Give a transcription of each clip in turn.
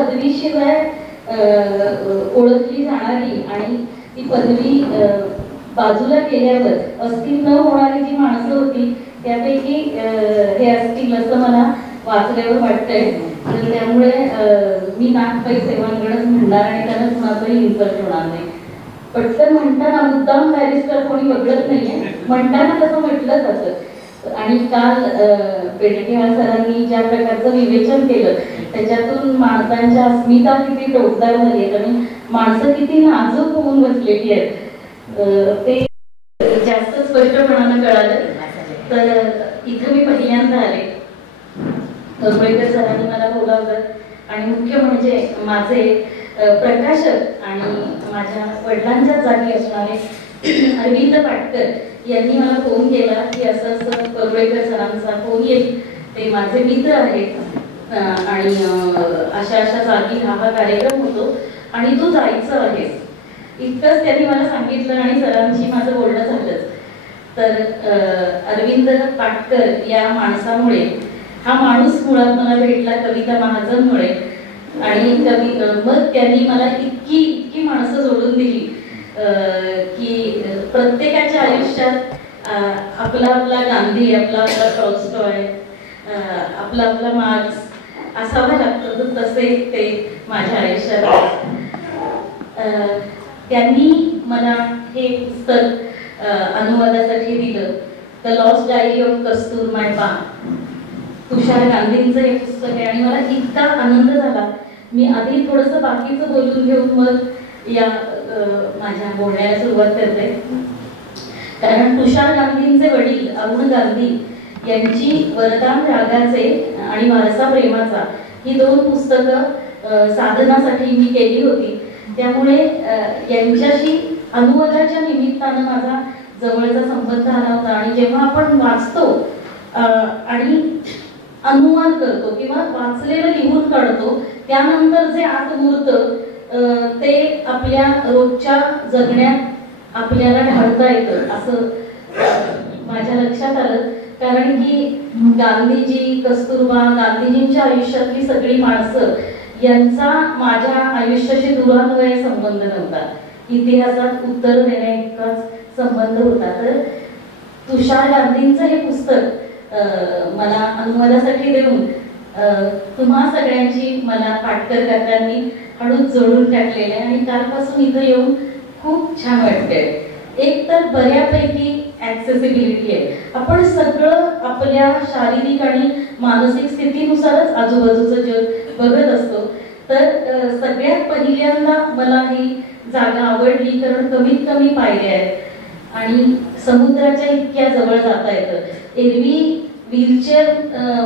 पदवीशिवाय ओळखली जाणारी आणि ती पदवी बाजूला केल्यावर अस्थिर न होणारी जी माणसं होती त्यापैकी हे असतील असं मला वाचल्यावर वाटतंय. तर त्यामुळे मी नागपै सेवांगणच म्हणणार आणि त्यांना कुणाचंही इन्सल्ट होणार नाही. पटकन म्हणताना मुद्दाम बॅरिस्टर कोणी बघत नाहीये, म्हणताना तसं म्हटलं जातं. आणि काल पेडणेकर सरांनी ज्या प्रकारचं विवेचन केलं त्याच्यातून माणसांच्या अस्मिता किती टोकदार झाली आहेत आणि माणसं किती नाजूक होऊन बसलेली आहेत ते जास्त स्पष्टपणानं कळालं. तर इथं मी पहिल्यांदा आले, तळवळकर सरांनी मला बोलावलं आणि मुख्य म्हणजे माझे प्रकाशक आणि माझ्या वडिलांच्या जागी असणारे अरविंद पाटकर यांनी मला फोन केला की असं असं तळवळकर सरांचा फोन येईल, ते माझे मित्र आहेत आणि अशा अशा जागी हा कार्यक्रम होतो आणि तू जायचं आहेस. इतकंच त्यांनी मला सांगितलं आणि सरांशी माझं बोलणं झालंच. तर अरविंद पाटकर या माणसामुळे, हा माणूस मुळात मला भेटला कविता महाजनमुळे आणि मग त्यांनी मला इतकी माणसं जोडून दिली की प्रत्येकाच्या आयुष्यात आपला आपला गांधी, आपला आपला टॉल्स्टॉय, आपला आपला मार्क्स असावा लागतो, तसे ते माझ्या आयुष्यात. त्यांनी मला हे पुस्तक अनुवादासाठी दिलं, the lost diary of Kasturba, Tushar गांधींचं हे पुस्तक आहे आणि मला इतका आनंद झाला. मी आधी थोडंसं बाकीचं बोलून घेऊन मग या माझ्या बोलण्याला सुरुवात करते. कारण तुषार गांधींचे वडील अरुण गांधी यांची वरदान रागाचे आणि वारसा प्रेमाचा ही 2 पुस्तकं साधनासाठी मी केली होती. त्यामुळे यांच्याशी अनुवादाच्या निमित्तानं माझा जवळचा संबंध आला होता. आणि जेव्हा आपण वाचतो आणि अनुवाद करतो किंवा वाचलेलं लिहून काढतो त्यानंतर जे आत मुरतं ते आपल्या रोजच्या जगण्यात आपल्याला ढाळता येतं असं माझ्या लक्षात आलं. कारण की गांधीजी, कस्तुरबा, गांधीजींच्या आयुष्यातली सगळी माणसं यांचा माझ्या आयुष्याशी दुरान्वये संबंध नव्हता, इतिहासात उत्तर देण्याइतकाच संबंध होता. तर तुषार गांधींचं हे पुस्तक मला अनुवादासाठी देऊन तुम्हा सगळ्यांची मला पाटकर काकांनी हळूच जोडून टाकलेले आणि कालपासून इथं येऊन खूप छान वाटतंय. एक तर बऱ्यापैकी ऍक्सेसिबिलिटी आहे, आपण सगळं आपल्या शारीरिक आणि मानसिक स्थितीनुसारच आजूबाजूचं जग बघत असतो. तर सगळ्यात पहिल्यांदा मला ही जागा आवडली कारण कमीत कमी पायऱ्या आहेत आणि समुद्राच्या इतक्या जवळ जाता येतं. एरवी व्हीलचेअर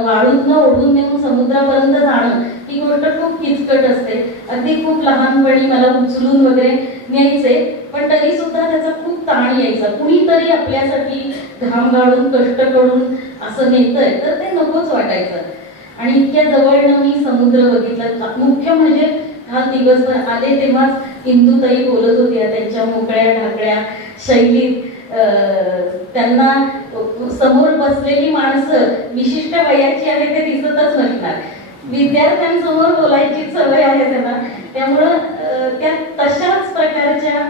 वाळूतनं ओढून नेऊन समुद्रापर्यंत जाणं ही गोष्ट खूप किचकट असते. अगदी खूप लहानपणी मला उचलून वगैरे न्यायचे, पण तरी सुद्धा त्याचा खूप ताण यायचा. कुणीतरी आपल्यासाठी घाम गाळून कष्ट करून असं नेतंय तर ते नकोच वाटायचं. आणि इतक्या जवळनं मी समुद्र बघितला. मुख्य म्हणजे हा दिवसभर आले तेव्हाच इंदुताई बोलत होत्या त्यांच्या मोकळ्या ढाकळ्या शैलीत. त्यांना समोर बसलेली माणसं विशिष्ट वयाची आहे ते दिसतच नसणार. विद्यार्थ्यांसमोर बोलायची सवय आहे त्यांना, त्यामुळं त्या तशाच प्रकारच्या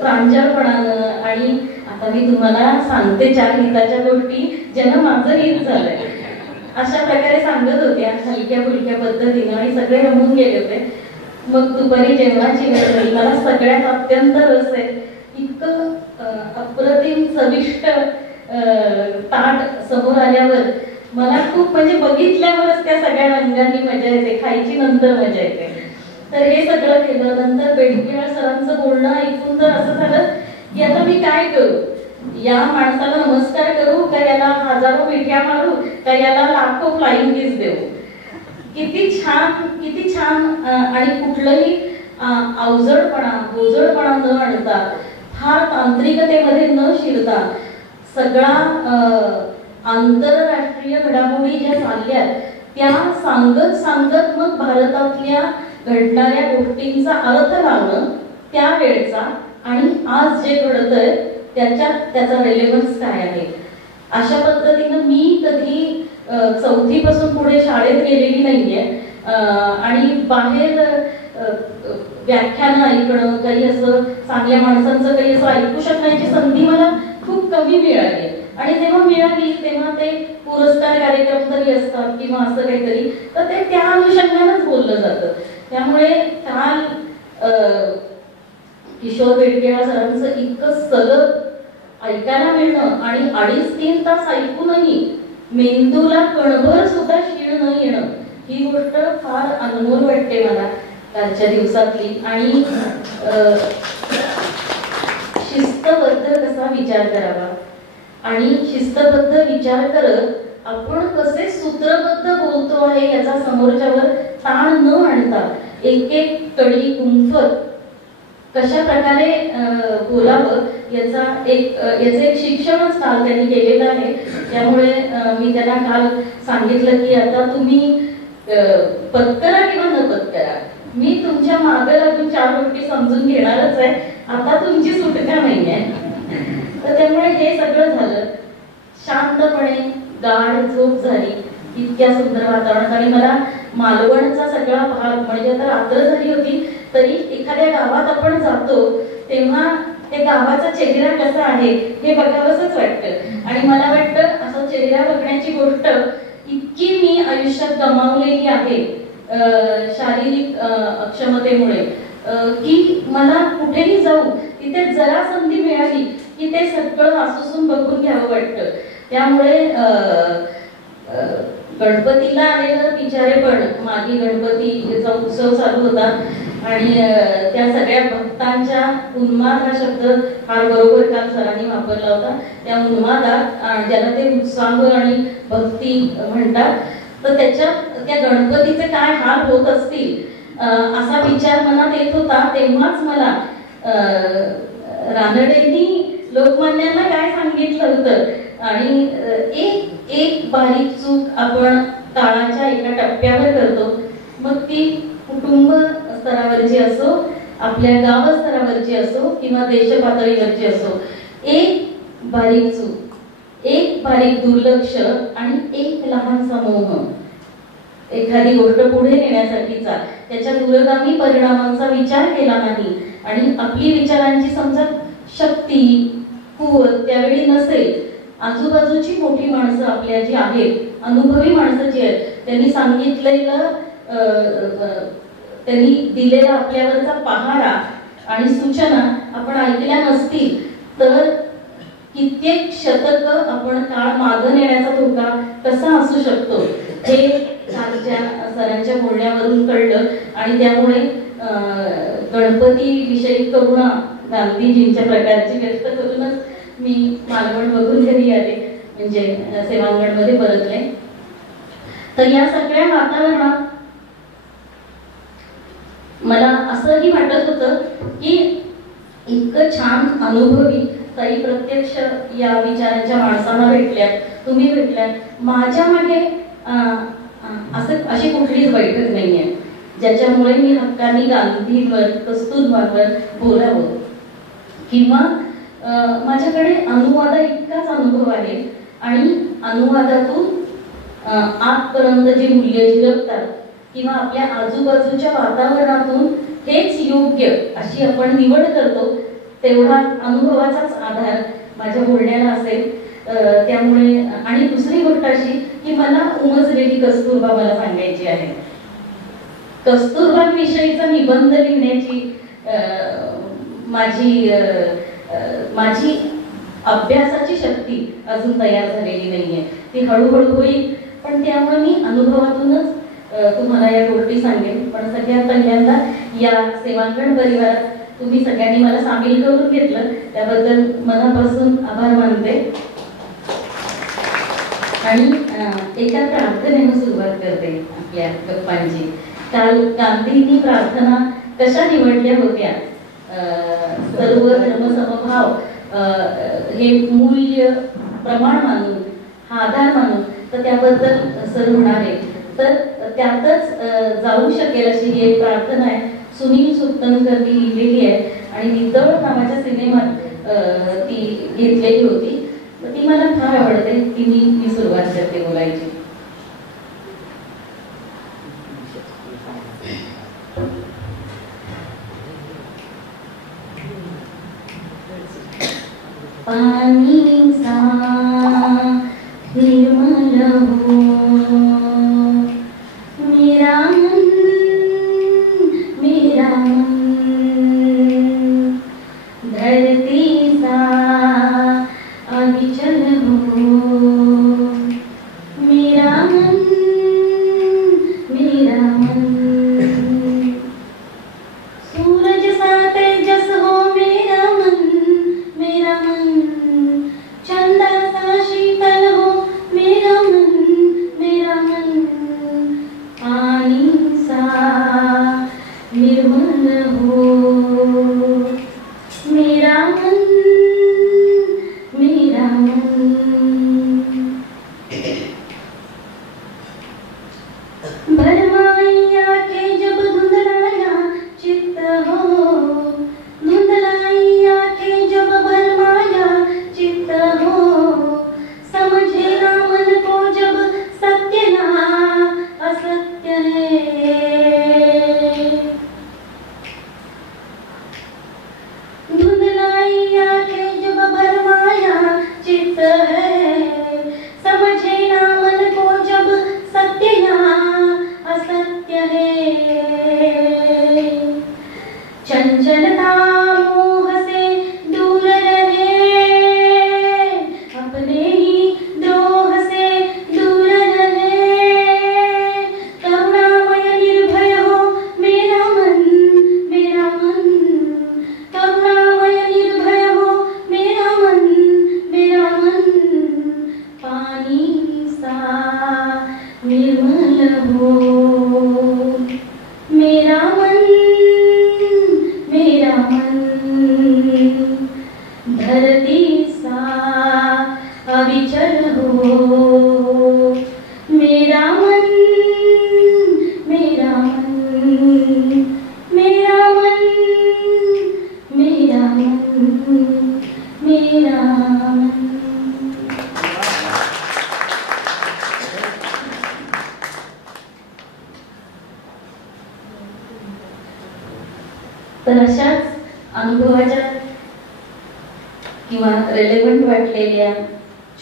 प्रांजळपणानं. आणि आता मी तुम्हाला सांगते 4 हिताच्या गोष्टी ज्यानं माझं हित झालंय अशा प्रकारे सांगत होत्या हलक्या फुलक्या पद्धतीनं आणि सगळे रमून गेले होते. मग दुपारी जेवणाची वेळ, मला सगळ्यात अत्यंत रस आहे. इतकं अप्रतिम चविष्ट ताट समोर आल्यावर मला खूप म्हणजे बघितल्यावरच त्या सगळ्या रंगांनी मजा येते, खायची नंतर मजा येते. तर हे सगळं केलं. नंतर पेडणेकर सरांचं बोलणं ऐकून तर असं झालं की आता मी काय करू, या माणसाला नमस्कार करू का, याला हजारो मिठ्या मारू का, याला लाखो फ्लाइंग किस देऊ. किती छान आणि कुठलंही अवजडपणा गोजडपणा न आणता, फार तांत्रिकतेमध्ये न शिरता सगळा आंतरराष्ट्रीय घडामोडी ज्या चालल्या त्या सांगत मग भारतातल्या घडणाऱ्या गोष्टींचा अर्थ लावणं त्यावेळचा आणि आज जे घडतंय त्याचा रेलेव्हन्स काय आहे. अशा पद्धतीनं मी कधी 4थी पासून पुढे शाळेत गेलेली नाहीये, आणि बाहेर व्याख्यानं ऐकणं, काही असं चांगल्या माणसांचं काही असं ऐकू शकण्याची संधी मला खूप कमी मिळाली. आणि जेव्हा मिळाली तेव्हा ते पुरस्कार कार्यक्रम तरी असतात किंवा असं काहीतरी, तर ते त्या अनुषंगानेच बोललं जातं. त्यामुळे काल किशोर बेडकेळा सरांचं इतकं सलग ऐकायला मिळणं आणि 2.5-3 तास ऐकूनही मेंदूला कणभर सुद्धा शीळ न येणं, ही गोष्ट फार अनमोल वाटते मला कालच्या दिवसातली. आणि शिस्तबद्ध कसा विचार करावा आणि शिस्तबद्ध विचार करत आपण कसे सूत्रबद्ध बोलतो आहे याचा समोरच्यावर ताण न आणता एक एक कडी गुंफत कशा प्रकारे बोलावं याचं एक शिक्षणच काल त्यांनी केलेलं आहे. त्यामुळे मी त्यांना काल सांगितलं की आता तुम्ही पत्करा किंवा न पत्करा, मी तुमच्या मागे लागून 4 गोष्टी समजून घेणारच आहे, आता तुमची सुटका नाही आहे. तर त्यामुळे हे सगळं झालं. शांतपणे गाढ झोप झाली इतक्या सुंदर वातावरणात. आणि मला मालवणचा सगळा भाग, म्हणजे आता रात्र झाली होती तरी एखाद्या गावात आपण जातो तेव्हा त्या गावाचा चेहरा कसा आहे हे बघावंसच वाटतं. आणि मला वाटतं असं चेहरा बघण्याची गोष्ट इतकी मी आयुष्यात गमावलेली आहे शारीरिक अक्षमतेमुळे, की मला कुठेही जाऊ तिथे जरा संधी मिळाली की ते सगळं आसूसून बघून घ्यावं वाटतं. त्यामुळे गणपतीला आलेलं बिचारे पण, मागे गणपतीचा उत्सव चालू होता आणि त्या सगळ्या भक्तांच्या उन्माद हा शब्द फार बरोबर काल सरांनी वापरला होता. त्या उन्मादात ज्याला ते उत्साह आणि भक्ती म्हणतात, तर त्याच्यात त्या गणपतीचे काय हाल होत असतील असा विचार मनात येत होता. तेव्हाच मला रानडेंनी लोकमान्यांना काय सांगितलं होतं आणि एक बारीक चूक आपण काळाच्या एका टप्प्यावर करतो, मग ती कुटुंब स्तरावरची असो, आपल्या गाव स्तरावरची असो किंवा देश पातळीवरची असो, एक बारीक चूक, एक बारीक दुर्लक्ष आणि एक लहान समूह एखादी गोष्ट पुढे नेण्यासाठीचा त्याच्या दूरगामी परिणामांचा विचार केला नाही आणि आपली विचारांची समजा शक्ती कुवत त्यावेळी नसेल, आजूबाजूची मोठी माणसं आपल्या जी आहेत, अनुभवी माणसं जी आहेत, त्यांनी सांगितलेलं त्यांनी दिलेला आपल्यावरचा पहारा आणि सूचना आपण ऐकल्या नसतील तर कित्येक शतक आपण काळ मागं नेण्याचा धोका कसा असू शकतो हे कालच्या सरांच्या बोलण्यावरून कळलं. आणि त्यामुळे गणपती विषयी करुणा गांधीजींच्या प्रकारची व्यक्त करूनच मी मालवण बघून घरी आले, म्हणजे सेवांगणमध्ये परतले. तर या सगळ्या वातावरणात मला असंही वाटत होतं की इतकं छान अनुभवी ताई प्रत्यक्ष या विचारांच्या माणसांना भेटल्यात, तुम्ही भेटल्यात. माझ्या मागे अशी कुठलीच बैठक नाहीये ज्याच्यामुळे मी हक्कानी गांधींवर, कस्तुरबांवर बोलावं, किंवा माझ्याकडे अनुवादा इतकाच अनुभव आहे आणि अनुवादातून आजपर्यंत जी मूल्य झिरपतात किंवा आपल्या आजूबाजूच्या वातावरणातून हेच योग्य अशी आपण निवड करतो, तेवढा अनुभवाचाच आधार माझ्या बोलण्याला असेल. त्यामुळे आणि दुसरी गोष्ट अशी की मला उमजलेली कस्तुरबा मला सांगायची आहे. कस्तुरबांविषयीचा निबंध लिहिण्याची माझी अभ्यासाची शक्ती अजून तयार झालेली नाहीये, ती हळूहळू होईल. पण त्यामुळे मी अनुभवातूनच तुम्हाला या गोष्टी सांगेन. पण सगळ्यात पहिल्यांदा या सेवांगण परिवारात तुम्ही सगळ्यांनी मला सामील करून घेतलं त्याबद्दल मनापासून आभार मानते. आणि एका प्रार्थनेने सुरुवात करते आपल्या गप्पांची. काल गांधींनी प्रार्थना कशा निवडल्या होत्या, सर्व धर्म समभाव हे मूल्य प्रमाण मानून, हा आधार मानून, तर त्याबद्दल सर म्हणाले. तर त्यातच जाऊ शकेल अशी ही एक प्रार्थना आहे, सुनील सुतनकरनी लिहिलेली आहे आणि नितळ नावाच्या सिनेमात ती घेतलेली होती. तर ती मला फार आवडते, ती मी सुरुवात करते बोलायची. निर्मल हो मेरा मन, मेरा मन धरती सा अविचल हो मेरा मन, मेरा मन सूरज सा तेजस हो मेरा मन, मेरा मन चंदा सा शीतल हो मेरा मन, मेरा मन पानी सा निर्मल हो मेरा मन, मेरा मन भरमाई आंखें जब धुंधलाया चित्त हो, धुंधलाई आंखें जब भरमाया चित्त हो समझे ना मन को जब सत्य ना असत्य है, धुंधलाई आंखें जब भरमाया चित्त है समझे ना मन को जब सत्य ना असत्य है, चंचलता मोह से दूर रहे अपने ही द्रोह से दूर रहे, करुणामय निर्भय हो मेरा मन, मेरा मन करुणामय निर्भय हो मेरा मन, मेरा मन पानी सा निर्मल हो मेरा मन, मेरा मन धरती सा अविचल हो मेरा मन, मेरा मन, मेरा मन, मेरा मन, मेरा मन। तर अशाच अनुभवाच्या किंवा रेलेव्हंट वाटलेल्या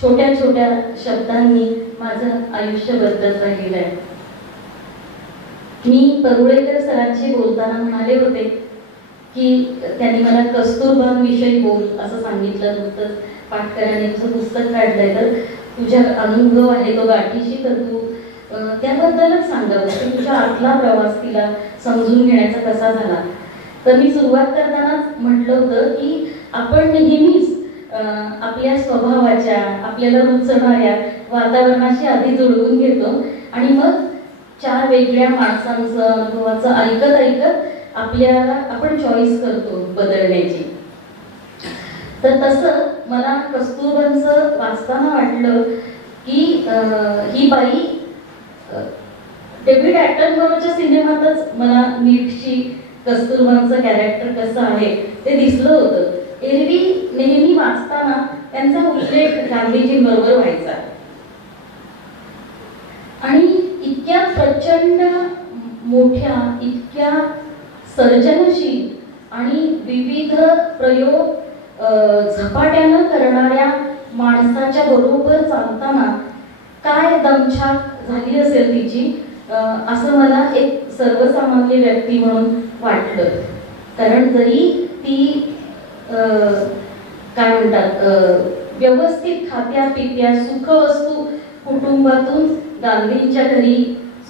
छोट्या छोट्या शब्दांनी माझं आयुष्य बदलत राहिलं आहे. मी परुळेकर सरांशी बोलताना म्हणाले होते की त्यांनी मला कस्तुरबांविषयी बोल असं सांगितलं होतं. पाटकरांनी तुझं पुस्तक काढलंय तर तुझ्या अनुभव आहे तो गाठीशी तर तू त्याबद्दलच सांगावं की तुझ्या आतला प्रवास तिला समजून घेण्याचा कसा झाला. तर मी सुरुवात करतानाच म्हटलं होतं की आपण नेहमीच आपल्या स्वभावाच्या आपल्याला रुचणाऱ्या वातावरणाशी आधी जुळवून घेतो आणि मग चार वेगळ्या माणसांचं अनुभवाचं ऐकत ऐकत आपल्याला आपण चॉईस करतो बदलण्याची. तर तसं मला कस्तुरबांचं वाचताना वाटलं की ही बाई डेव्हिड ॲटनबरोच्या सिनेमातच मला नीटची कस्तुरबांचं कॅरेक्टर कसं आहे ते दिसलं होतं. एरवी नेहमी वाचताना त्यांचा उल्लेख गांधीजींबरोबर व्हायचा आणि इतक्या प्रचंड मोठ्या इतक्या सर्जनशील आणि विविध प्रयोग झपाट्यानं करणाऱ्या माणसाच्या बरोबर चालताना काय दमछाक झाली असेल तिची असं मला एक सर्वसामान्य व्यक्ती म्हणून वाटलं. कारण जरी ती काय म्हणतात व्यवस्थित खात्या पित्या सुखवस्तू कुटुंबातून गांधींच्या घरी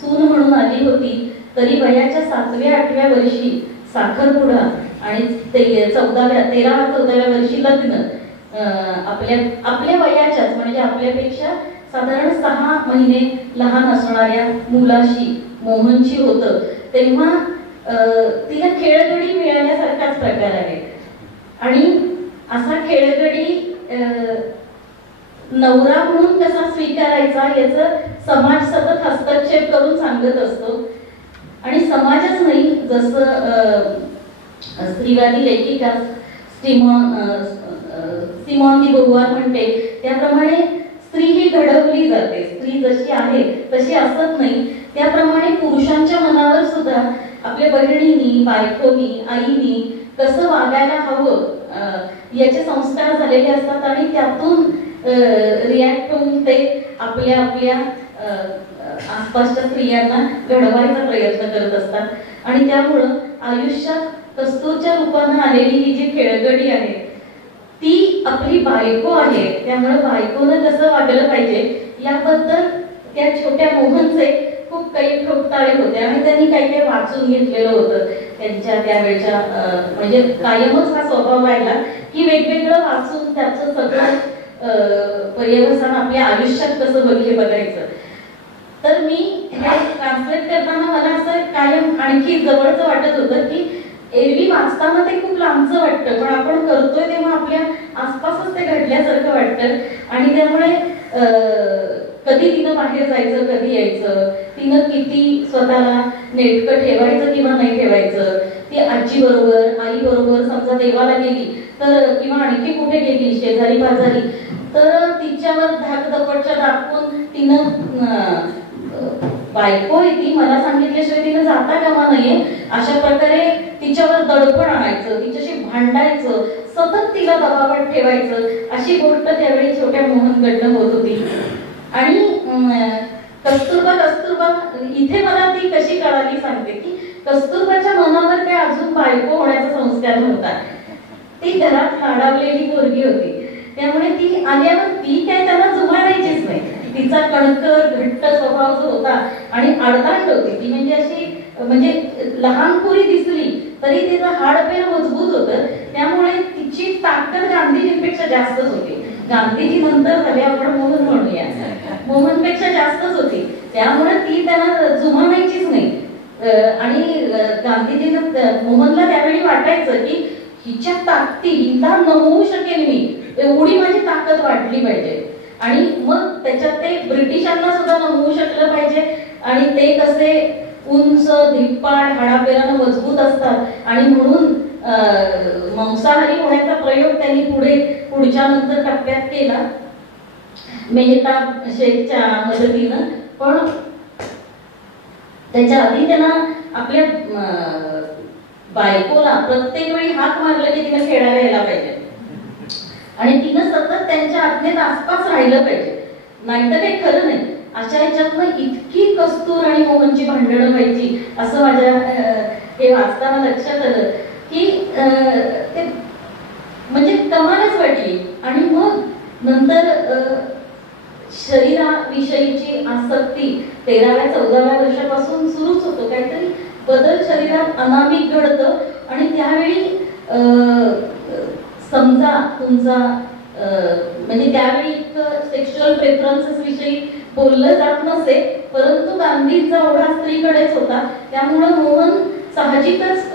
सून म्हणून आली होती तरी वयाच्या 7व्या-8व्या वर्षी साखरपुडा आणि 13-14व्या वर्षी लग्न आपल्या वयाच्याच म्हणजे आपल्यापेक्षा साधारण 6 महिने लहान असणाऱ्या मुलाशी मोहनशी होतं. तेव्हा तिला खेळगडी मिळाल्यासारखाच प्रकार आहे आणि असा खेळगडी नवरा म्हणून कसा स्वीकारायचा याचं समाज सतत हस्तक्षेप करून सांगत असतो. आणि समाजच नाही जसं स्त्रीवादी लेखिका सिमॉन दी बोव्वार म्हणते त्याप्रमाणे स्त्री ही घडवली जाते. स्त्री जशी आहे तशी असत नाही. त्याप्रमाणे पुरुषांच्या मनावर सुद्धा आपल्या बहिणींनी बायकोनी आईनी कसं वागायला हवं याचे संस्कार झालेले असतात आणि त्यातून रिॲक्ट होऊन ते आपल्या आपल्या आसपासच्या स्त्रियांना घडवायचा प्रयत्न करत असतात आणि त्यामुळं आयुष्यात कस्तूरच्या रूपानं आलेली ही जी खेळगडी आहे ती आपली बायको आहे. त्यामुळे बायकोनं कसं वागलं पाहिजे याबद्दल त्या छोट्या मोहनचे खूप काही ठोकताळे होते आणि त्यांनी काही काही वाचून घेतलेलं होतं त्यांच्या त्यावेळच्या म्हणजे कायमच हा स्वभाव राहिला की वेगवेगळं वाचून त्याचं सगळं पर्यवसान आपल्या आयुष्यात कसं बघायचं. तर मी हे ट्रान्सलेट करताना मला असं कायम आणखी जवळचं वाटत होतं की एरवी वाचताना ते खूप लांबचं वाटतं पण आपण करतोय तेव्हा आपल्या आसपासच ते घडल्यासारखं वाटतं आणि त्यामुळे कधी तिनं बाहेर जायचं कधी यायचं, तिनं किती स्वतःला नेटकं ठेवायचं किंवा नाही ठेवायचं, ती आजी बरोबर आई बरोबर समजा देवाला गेली तर किंवा आणखी कुठे गेली शेजारी पाजारी तर तिच्यावर धाकधपटच्या दाखवून तिनं बायको आहे ती मला सांगितल्याशिवाय तिनं जाता कामा नाहीये अशा प्रकारे तिच्यावर दडपण आणायचं, तिच्याशी भांडायचं, सतत तिला दबावात ठेवायचं अशी गोष्ट त्यावेळी छोट्या मोहनकडनं होत होती. आणि कस्तुरबा इथे मला ती कशी कळाली सांगते की कस्तुरबाच्या मनावर काय अजून बायको होण्याचा संस्कार नव्हता. ती घरात लाडावलेली पोरगी होती त्यामुळे ती आल्यावर ती काय त्याला जुमाडायचीच नाही. तिचा कणकर घट्ट स्वभाव जो होता आणि आडदांड होती ती म्हणजे अशी लहान पोरी दिसली तरी तिचं हाडपेर मजबूत होतं त्यामुळे तिची ताकद गांधीजींपेक्षा जास्तच होती. गांधीजी नंतर झाले आपण मोहन म्हणूया मोहनपेक्षा जास्तच होती त्यामुळे ती त्याला जुमानायचीच नाही आणि गांधीजींना मोहनला त्यावेळी वाटायचं की हिच्या ताकदी हिला नमवू शकेल मी एवढी माझी ताकद वाढली पाहिजे आणि मग त्याच्यात ते ब्रिटिशांना सुद्धा नमवू शकलं पाहिजे आणि ते कसे उंच धिप्पाड हाडापेरानं मजबूत असतात आणि म्हणून मांसाहारी होण्याचा प्रयोग त्यांनी पुढच्या नंतर टप्प्यात केला मेहताब शेखच्या मदतीनं. पण त्याच्या आधी त्यांना आपल्या बायकोला प्रत्येक वेळी हाक मारलं की तिनं खेळायला यायला पाहिजे आणि तिनं सतत त्यांच्या आज्ञेत आसपास राहिलं पाहिजे नाहीतर काही खरं नाही. अशा ह्याच्यातनं इतकी कस्तूर आणि मोहनची भांडणं व्हायची असं माझ्या हे वाचताना लक्षात आलं की ते म्हणजे कमालच वाटली. आणि मग नंतर शरीराविषयीची आसक्ती 13व्या-14व्या वर्षापासून सुरूच होतो. काहीतरी बदल शरीरात अनामिक घडतं आणि त्यावेळी समजा तुमचा म्हणजे त्यावेळी सेक्शुअल प्रेफरन्सेस विषयी बोललं जात नसे परंतु गांधींचा ओढा स्त्रीकडेच होता त्यामुळं मोहन साहजिकच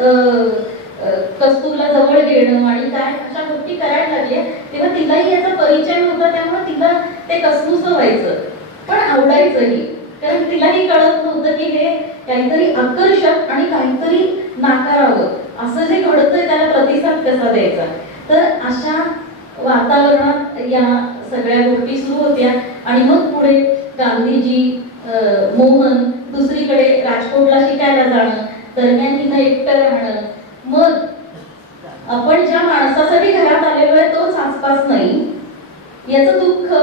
कस्तूरला जवळ घेणं आणि काय अशा गोष्टी करायला लागल्या तेव्हा तिलाही याचा परिचय नव्हता त्यामुळे तिला ते कसमूस व्हायचं पण आवडायचंही कारण तिलाही कळत नव्हतं की हे काहीतरी आकर्षक आणि काहीतरी नाकारावं असं जे घडतंय त्याला प्रतिसाद कसा द्यायचा. तर अशा वातावरणात या सगळ्या गोष्टी सुरू होत्या आणि मग पुढे गांधीजी मोहन दुसरीकडे राजकोटला शिकायला जाणं दरम्यान तिनं एकटं राहणं मग आपण ज्या माणसासाठी घरात आलेलो आहे तोच आसपास नाही याचं दुःख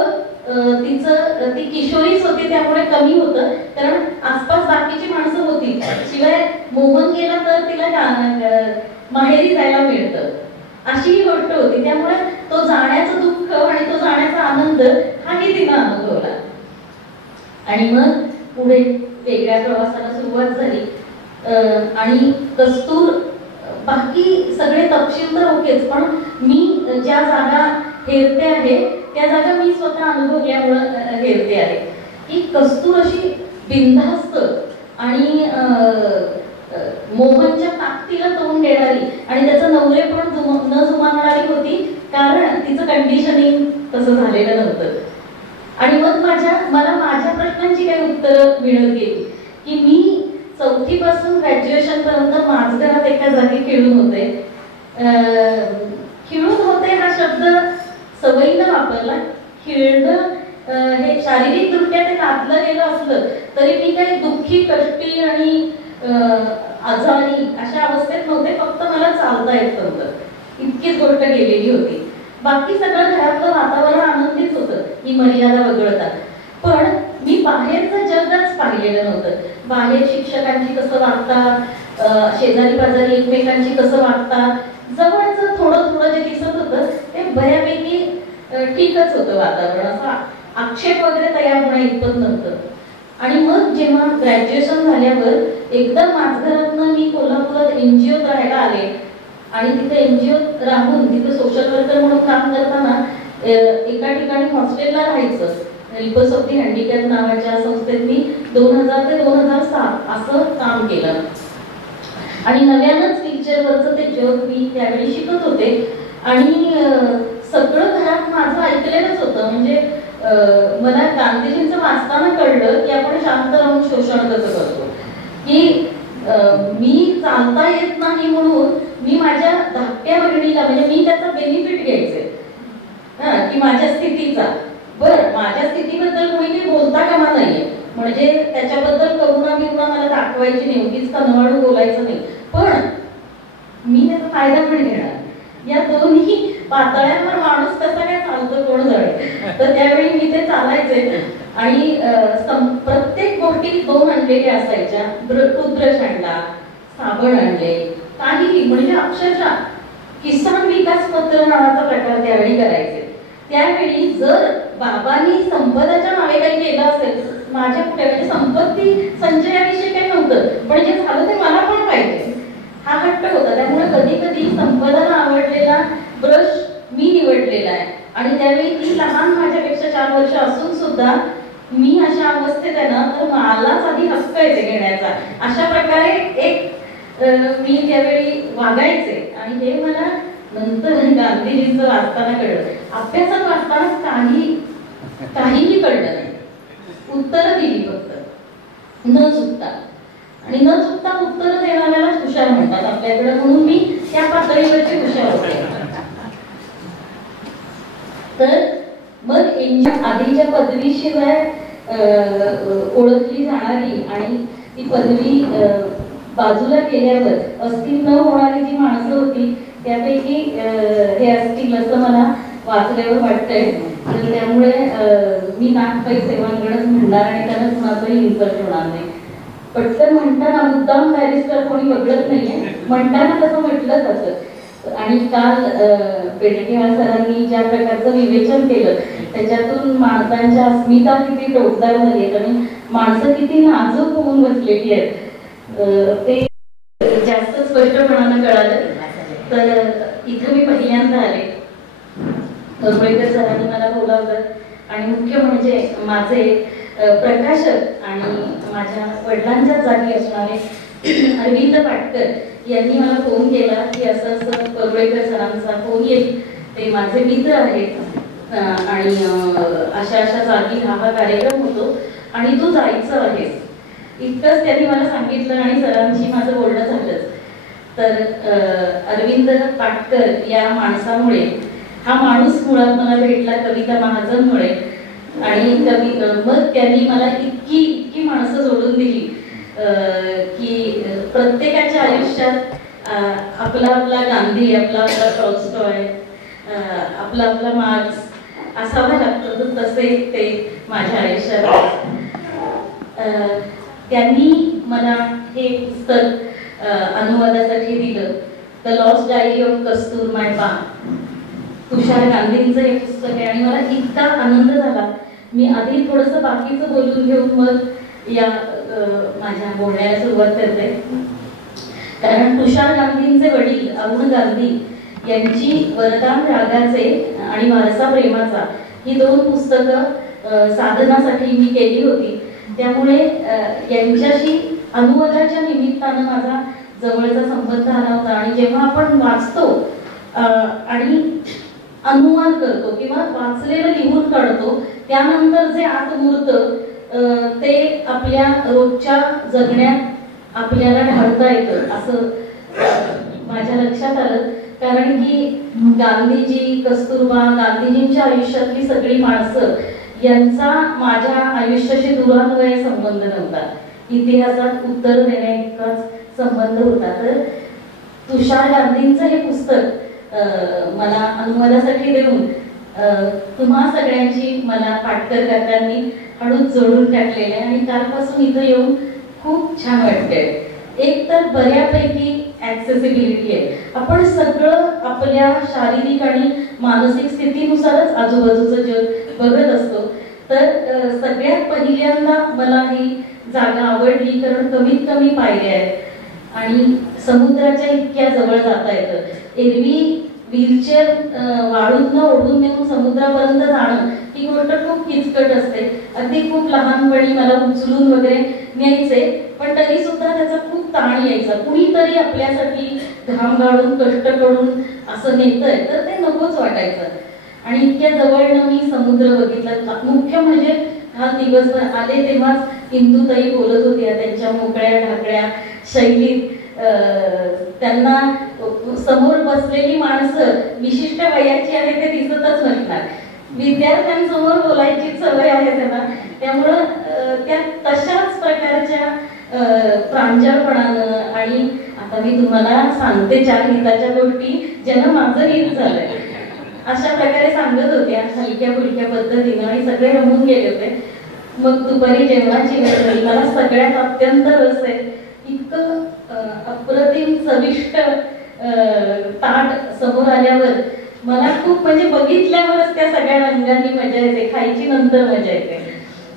ती किशोरीच होती त्यामुळे कमी होतं कारण आसपास बाकीची माणसं होती शिवाय मोहन गेला तर तिला माहेरी जायला मिळतं अशी ही गोष्ट होती त्यामुळे तो जाण्याचं दुःख आणि तो जाण्याचा आनंद हाही तिनं अनुभवला. आणि मग पुढे वेगळ्या प्रवासाला सुरुवात झाली आणि कस्तूर बाकी सगळे तपशील तर ओकेच पण मी ज्या जागा हेरते आहे त्या जागा मी स्वतः अनुभवल्यामुळं हेरते आहे की कस्तूर अशी बिनधास्त आणि मोहनच्या ताकदीला तोंड देणारी आणि त्याचं नवरे पण न जुमानणारी होती कारण तिचं कंडिशनिंग तसं झालेलं नव्हतं. आणि मग मला माझ्या प्रश्नांची काही उत्तरं मिळत गेली की मी 4थी पासून ग्रॅज्युएशन पर्यंत माझघरात एका जागी खेळून होते हा शब्द सवयीनं वापरला. खेळणं हे शारीरिक दृष्ट्या ते लादलं गेलं असलं तरी मी काही दुःखी कष्टी आणि आजारी अशा अवस्थेत नव्हते फक्त मला चालता येत नव्हतं इतकीच गोष्ट केलेली होती. बाकी सगळं घरातलं वातावरण आनंदीच होतं ही मर्यादा वगळता. पण मी बाहेरचं जगच पाहिलेलं नव्हतं. बाहेर शिक्षकांची कसं वागतात, शेजारी पाजारी एकमेकांची कसं वागतात, जवळचं थोडं थोडं जे दिसत होतं ते बऱ्यापैकी ठीकच होतं वातावरण, असा आक्षेप वगैरे तयार होणं इतपत नव्हतं. आणि मग जेव्हा ग्रॅज्युएशन झाल्यावर एकदम माझघरातनं मी कोल्हापुरात NGOत राहायला आले आणि तिथे NGOत राहून तिथे सोशल वर्कर म्हणून काम करताना एका ठिकाणी हॉस्टेलला राहायचं. रिपर्स ऑफ दी हँडिकॅप नावाच्या संस्थेत मी 2000 ते 2007 असं काम केलं. आणि नव्यानंच व्हीलचेअरवरचं ते जग मी त्यावेळी शिकत होते. आणि सगळं घरात माझं ऐकलेलंच होतं. म्हणजे मला गांधीजींचं वाचताना कळलं की आपण शांत राहून शोषण कसं करतो. की मी चालता येत नाही म्हणून मी माझ्या धाकट्या बहिणीला, म्हणजे मी त्याचा बेनिफिट घ्यायचे की माझ्या स्थितीचा. बरं, माझ्या स्थितीबद्दल कोणी काही बोलता कामा नाहीये, म्हणजे त्याच्याबद्दल करुणा बिरुणा मला दाखवायची नाही, उगीच कनवाळू बोलायचं नाही, पण मी त्याचा फायदा पण घेणार. या दोन्ही पातळ्यांवर माणूस कसा काय चालतो कोण जाणे. तर त्यावेळी मी ते चालायचे. आणि प्रत्येक गोष्टी 2 आणलेल्या असायच्या. टूथब्रश आणला, साबण आणले, काहीही, म्हणजे अक्षरशः किसान विकास पत्र नावाचा प्रकार त्यावेळी करायचे. त्यावेळी जर बाबांनी संपदाच्या नावे काही केलं असेल, माझ्या कुठे म्हणजे संपत्ती संचयाविषयी काही नव्हतं, पण जे झालं ते मला पण पाहिजे हा हट्ट होता. त्यामुळे कधी कधी संपदाला आवडलेला ब्रश मी निवडलेला आहे. आणि त्यावेळी ती लहान माझ्यापेक्षा 4 वर्ष असून सुद्धा मी अशा अवस्थेत आहे ना, तर मलाच आधी हक्क येते घेण्याचा. अशा प्रकारे एक मी त्यावेळी वागायचे. आणि हे मला नंतर गांधीजींचं वाचताना कळलं. अभ्यासात वाचताना काहीही कळलं नाही, उत्तरं दिली फक्त न चुकता. आणि न चुकता उत्तरं देणाऱ्याला हुशार म्हणतात आपल्याकडे, म्हणून मी त्या पातळीवरची हुशार होते. तर मग आधीच्या पदवीशिवाय ओळखली जाणारी आणि ती पदवी बाजूला केल्यावर अस्थिर न होणारी जी माणसं होती त्यापैकी हे असतील असं मला वाचल्यावर वाटतंय. आणि त्यामुळे मी नागपाई सेवांगणच म्हणणार आणि त्यांना कुणाचंही इन्सल्ट होणार नाही. पटकन म्हणताना मुद्दाम बॅरिस्टर कोणी बघत नाहीये, म्हणताना तसं म्हटलं जातं. आणि काल पेडणेवार सरांनी ज्या प्रकारचं विवेचन केलं त्याच्यातून माणसांच्या अस्मिता किती टोकदार झाली आहेत आणि माणसं किती नाजूक होऊन बसलेली आहेत ते जास्त स्पष्टपणानं कळालं. तर इथं मी पहिल्यांदा आले, तोरळेकर सरांनी मला बोलावलं. आणि मुख्य म्हणजे माझे प्रकाशक आणि माझ्या वडिलांच्या जागी असणारे अरविंद पाटकर यांनी मला फोन केला की असं असं तोरळेकर सरांचा फोन येईल, ते माझे मित्र आहेत आणि अशा अशा जागी हा कार्यक्रम होतो आणि तू जायचं आहेस. इतकंच त्यांनी मला सांगितलं आणि सरांशी माझं बोलणं झालंच. तर अरविंद पाटकर या माणसामुळे, हा माणूस मुळात मला भेटला कविता महाजनमुळे. आणि मग त्यांनी मला इतकी माणसं जोडून दिली की प्रत्येकाच्या आयुष्यात आपला आपला गांधी, आपला आपला टॉल्स्टॉय, आपला आपला मार्क्स असावा लागतो, तसे ते माझ्या आयुष्यात. त्यांनी मला हे पुस्तक अनुवादासाठी दिलं, the lost diary of Kastur my Ba. Tushar गांधींचं हे पुस्तक आहे आणि मला इतका आनंद झाला. मी आधी थोडंसं बाकीचं बोलून घेऊन मग या माझ्या बोलण्याला सुरुवात करते. कारण तुषार गांधींचे वडील अरुण गांधी यांची वरदान रागाचे आणि वारसा प्रेमाचा ही 2 पुस्तकं साधनासाठी मी केली होती. त्यामुळे यांच्याशी अनुवादाच्या निमित्तानं माझा जवळचा संबंध आला होता. आणि जेव्हा आपण वाचतो आणि अनुवाद करतो किंवा वाचलेलं लिहून काढतो त्यानंतर जे आत मुरतं ते आपल्या रोजच्या जगण्यात आपल्याला ढाळता येतं असं माझ्या लक्षात आलं. कारण की गांधीजी, कस्तुरबा, गांधीजींच्या आयुष्यातली सगळी माणसं यांचा माझ्या आयुष्याशी दुरान्वये संबंध नव्हता, इतिहासात उत्तर देण्याइतकाच संबंध होता. तर तुषार गांधींचं हे पुस्तक मला अनुवादासाठी देऊन तुम्हा सगळ्यांची मला पाटकर काकांनी हळूच जोडून टाकलेले आणि कालपासून इथं येऊन खूप छान वाटतंय. एक तर बऱ्यापैकी ॲक्सेसिबिलिटी आहे. आपण सगळं आपल्या शारीरिक आणि मानसिक स्थितीनुसारच आजूबाजूचं जग बघत असतो. तर सगळ्यात पहिल्यांदा मला ही जागा आवडली कारण कमीत कमी पायऱ्या आहेत आणि समुद्राच्या इतक्या जवळ जाता येतं. एरवी व्हीलचेअर वाळूतनं ओढून नेऊन समुद्रापर्यंत जाणं ही गोष्ट खूप किचकट असते. अगदी खूप लहानपणी मला उचलून वगैरे न्यायचे, पण तरी सुद्धा त्याचा खूप ताण यायचा. कुणीतरी आपल्यासाठी घाम गाळून कष्ट करून असं नेतंय तर ते नकोच वाटायचं. आणि इतक्या जवळनं मी समुद्र बघितला. मुख्य म्हणजे हा दिवसभर आले तेव्हाच इंदूताई बोलत होत्या त्यांच्या मोकळ्या ढाकळ्या शैलीत. त्यांना समोर बसलेली माणसं विशिष्ट वयाची आहे ते दिसतच नसणार. विद्यार्थ्यांसमोर बोलायची सवय आहे त्यांना, त्यामुळं त्या तशाच प्रकारच्या प्रांजळपणानं. आणि आता मी तुम्हाला सांगते 4 हिताच्या गोष्टी ज्यानं माझं हित झालंय अशा प्रकारे सांगत होत्या हलक्या फुलक्या पद्धतीनं आणि सगळे रमून गेले होते. मग दुपारी जेवणाची वेळ झाली. मला सगळ्यात अत्यंत रस आहे. इतकं अप्रतिम चविष्ट ताट समोर आल्यावर मला खूप म्हणजे बघितल्यावरच त्या सगळ्या रंगांनी मजा येते, खायची नंतर मजा येते.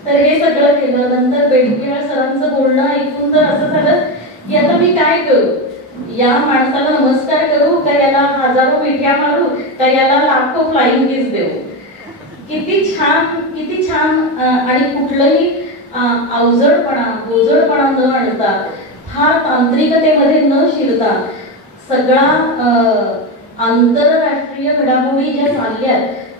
तर हे सगळं केलं. नंतर बेडकेळ सरांचं बोलणं ऐकून तर असं झालं की आता मी काय करू, या माणसाला नमस्कार करू का, याला हजारो मिठ्या मारू का, याला लाखो फ्लाइंग किस देऊ. किती छान आणि कुठलंही अवजडपणा बोजडपणा न आणता, फार तांत्रिकतेमध्ये न शिरता सगळा आंतरराष्ट्रीय घडामोडी ज्या चालल्या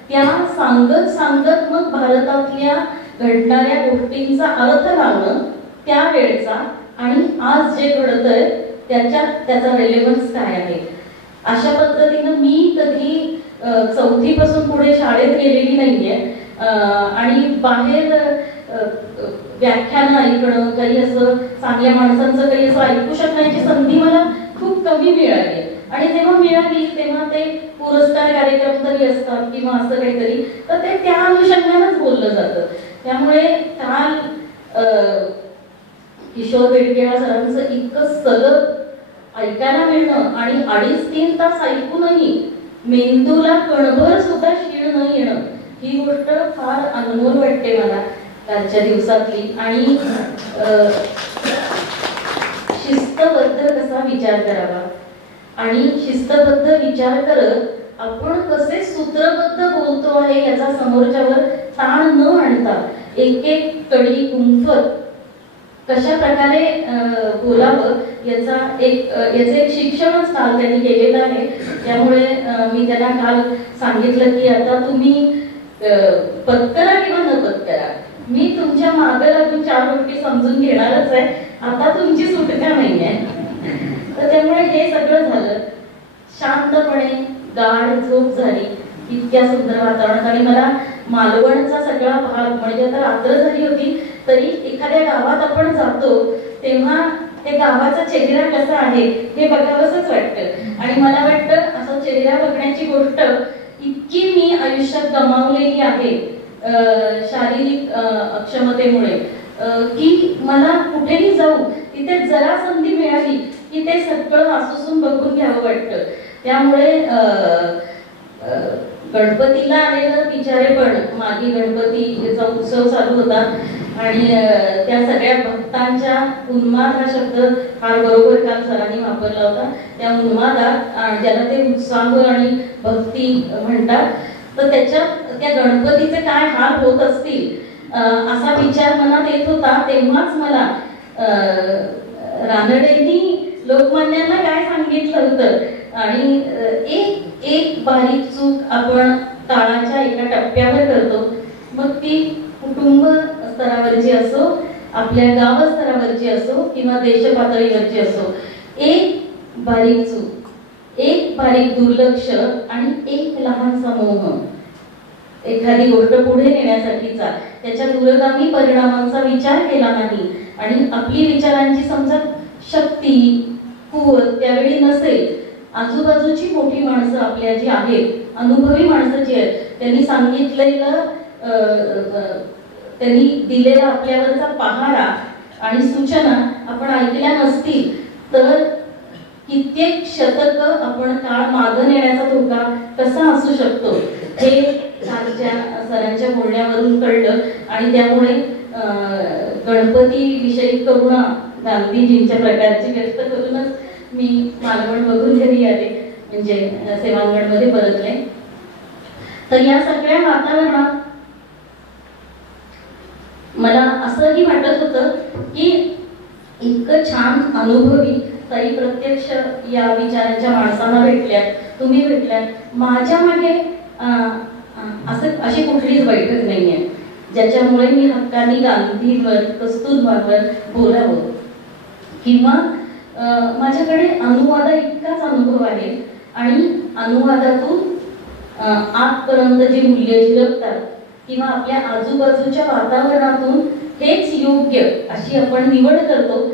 त्या सांगत मग भारतातल्या घडणाऱ्या गोष्टींचा अर्थ लावणं त्यावेळचा आणि आज जे घडतंय त्याचा रेलेव्हन्स काय आहे. अशा पद्धतीनं मी कधी 4थी पासून पुढे शाळेत गेलेली नाहीये आणि बाहेर व्याख्यान ऐकणं, काही असं चांगल्या माणसांचं काही असं ऐकू शकण्याची संधी मला खूप कमी मिळाली. आणि जेव्हा मिळाली तेव्हा ते पुरस्कार कार्यक्रम तरी असतात किंवा असं काहीतरी, तर ते त्या अनुषंगानंच बोललं जातं. त्यामुळे काल किशोर बेडकेळ सरांचं इतकं सलग ऐकायला मिळणं आणि 2.5-3 तास ऐकूनही मेंदूला कणभर सुद्धा शीळ न येणं ही गोष्ट फार अनमोल वाटते मला कालच्या दिवसातली. आणि शिस्तबद्ध कसा विचार करावा आणि शिस्तबद्ध विचार करत आपण कसे सूत्रबद्ध बोलतो आहे याचा समोरच्यावर ताण न आणता एक कडी गुंफत कशा प्रकारे बोलावं याचं एक शिक्षणच काल त्यांनी केलेलं आहे. त्यामुळे मी त्यांना काल सांगितलं की आता तुम्ही पत्करा किंवा न पत्करा, मी तुमच्या मागे लागून 4 गोष्टी समजून घेणारच आहे, आता तुमची सुटका नाही आहे. तर त्यामुळे हे सगळं झालं. शांतपणे गाढ झोप झाली इतक्या सुंदर वातावरणात. आणि मला मालवणचा सगळा भाग म्हणजे आता रात्र झाली होती तरी एखाद्या गावात आपण जातो तेव्हा त्या गावाचा चेहरा कसा आहे हे बघावंसच वाटतं. आणि मला वाटतं असं चेहरा बघण्याची गोष्ट इतकी मी आयुष्यात गमावलेली आहे शारीरिक अक्षमतेमुळे की मला कुठेही जाऊ तिथे जरा संधी मिळाली की ते सगळं आसूसून बघून घ्यावं वाटतं. त्यामुळे गणपतीला आलेलं बिचारे पण मागे गणपतीचा उत्सव चालू होता आणि त्या सगळ्या भक्तांच्या उन्माद हा शब्द फार बरोबर काल सरांनी वापरला होता. त्या उन्मादात ज्याला ते उत्साह आणि भक्ती म्हणतात तर त्याच्यात त्या गणपतीचे काय हाल होत असतील असा विचार मनात येत होता. तेव्हाच मला रानडेंनी लोकमान्यांना काय सांगितलं होतं आणि एक बारीक चूक आपण काळाच्या एका टप्प्यावर करतो, मग ती कुटुंब स्तरावरची असो, आपल्या गाव स्तरावरची असो किंवा देश पातळीवरची असो, एक बारीक चूक, एक बारीक दुर्लक्ष आणि एक लहान समूह एखादी गोष्ट पुढे नेण्यासाठीचा त्याच्या दूरगामी परिणामांचा विचार केला नाही आणि आपली विचारांची समजा शक्ती कुवत त्यावेळी नसेल, आजूबाजूची मोठी माणसं आपल्या जी आहेत, अनुभवी माणसं जी आहेत त्यांनी सांगितलेलं त्यांनी दिलेला आपल्यावरचा पहारा आणि सूचना आपण ऐकल्या नसतील तर कित्येक शतक आपण काळ मागे नेण्याचा धोका कसा असू शकतो हे कालच्या सरांच्या बोलण्यावरून कळलं. आणि त्यामुळे गणपती विषयी करुणा गांधीजींच्या प्रकारची व्यक्त करूनच मी मालवण बघून घरी आले, म्हणजे सेवांगणमध्ये परतले. तर या सगळ्या वातावरणात मला असंही वाटत होतं की इतकं छान अनुभवी ताई प्रत्यक्ष या विचारांच्या माणसांना भेटल्या, तुम्ही भेटल्यात. माझ्या मागे अशी कुठलीच बैठक नाहीये ज्याच्यामुळे मी हक्कानी गांधींवर कस्तुरबांवर बोलावं, किंवा माझ्याकडे अनुवादा इतकाच अनुभव आहे आणि अनुवादातून आजपर्यंत जी मूल्य झिरपतात किंवा आपल्या आजूबाजूच्या वातावरणातून हेच योग्य अशी आपण निवड करतो,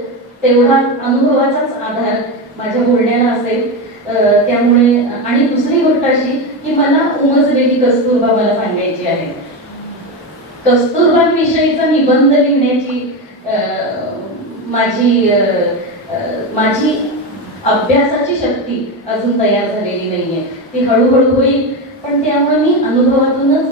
तेवढा अनुभवाचाच आधार माझ्या बोलण्याला असेल. त्यामुळे आणि दुसरी गोष्ट अशी की मला उमजलेली कस्तुरबा मला सांगायची आहे. कस्तुरबांविषयीचा निबंध लिहिण्याची माझी अभ्यासाची शक्ती अजून तयार झालेली नाहीये, ती हळूहळू होईल. पण त्यामुळे मी अनुभवातूनच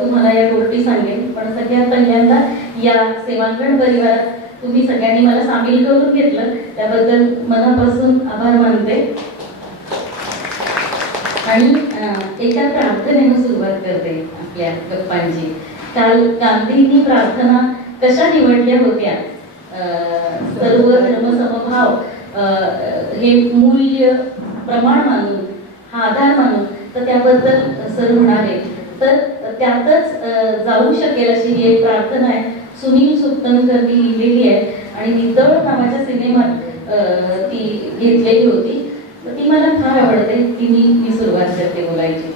तुम्हाला या गोष्टी सांगेन. पण सगळ्यात पहिल्यांदा या सेवांगण परिवारात तुम्ही सगळ्यांनी मला सामील करून घेतलं त्याबद्दल मनापासून आभार मानते. आणि एका प्रार्थनेने सुरुवात करते आपल्या गप्पांची. काल गांधींनी प्रार्थना कशा निवडल्या होत्या, सर्व धर्म समभाव हे मूल्य प्रमाण मानून, हा आधार मानून, तर त्याबद्दल सर म्हणाले. तर त्यातच जाऊ शकेल अशी ही एक प्रार्थना आहे, सुनील सुतनकरनी लिहिलेली आहे आणि नितळ नावाच्या सिनेमात ती घेतलेली होती. ती मला फार आवडते, ती मी सुरुवात करते बोलायची.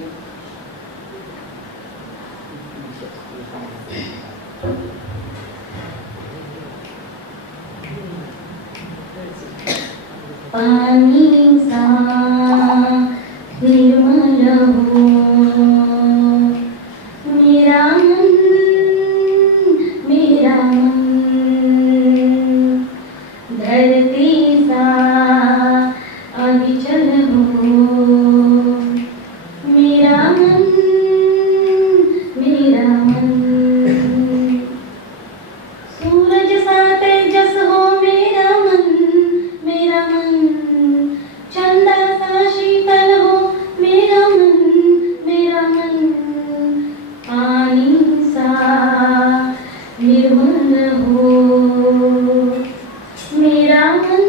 पानी सा निर्मल हो मेरा मन, मेरा मन, धरती सा अविचल हो मेरा मन, मेरा मन, सूरज सा तेजस हो मेरा मन, मेरा मन, चंदा सा शीतल हो मेरा मन, मेरा मन, पानी सा निर्मल हो मेरा मन,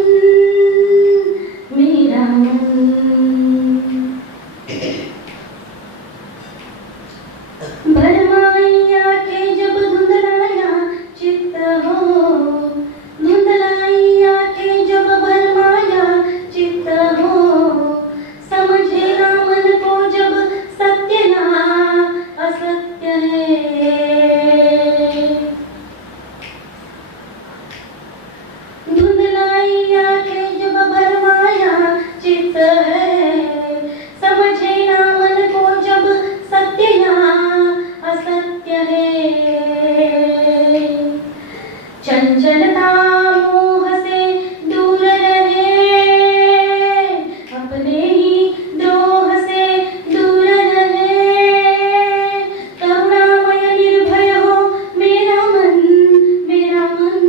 मेरा मन. भरमाई आंखें जब धुंधलाया चित्त हो, धुंधलाई आंखें जब भरमाया चित्त हो, समझे ना मन को जब सत्य ना असत्य है. धुंधलाई आंखें जब भरमाया चित्त है, समझे ना मन को जब सत्य ना असत्य है. चंचलता मोह से दूर रहे, अपने ही द्रोह से दूर रहे. करुणामय निर्भय हो मेरा मन, मेरा मन,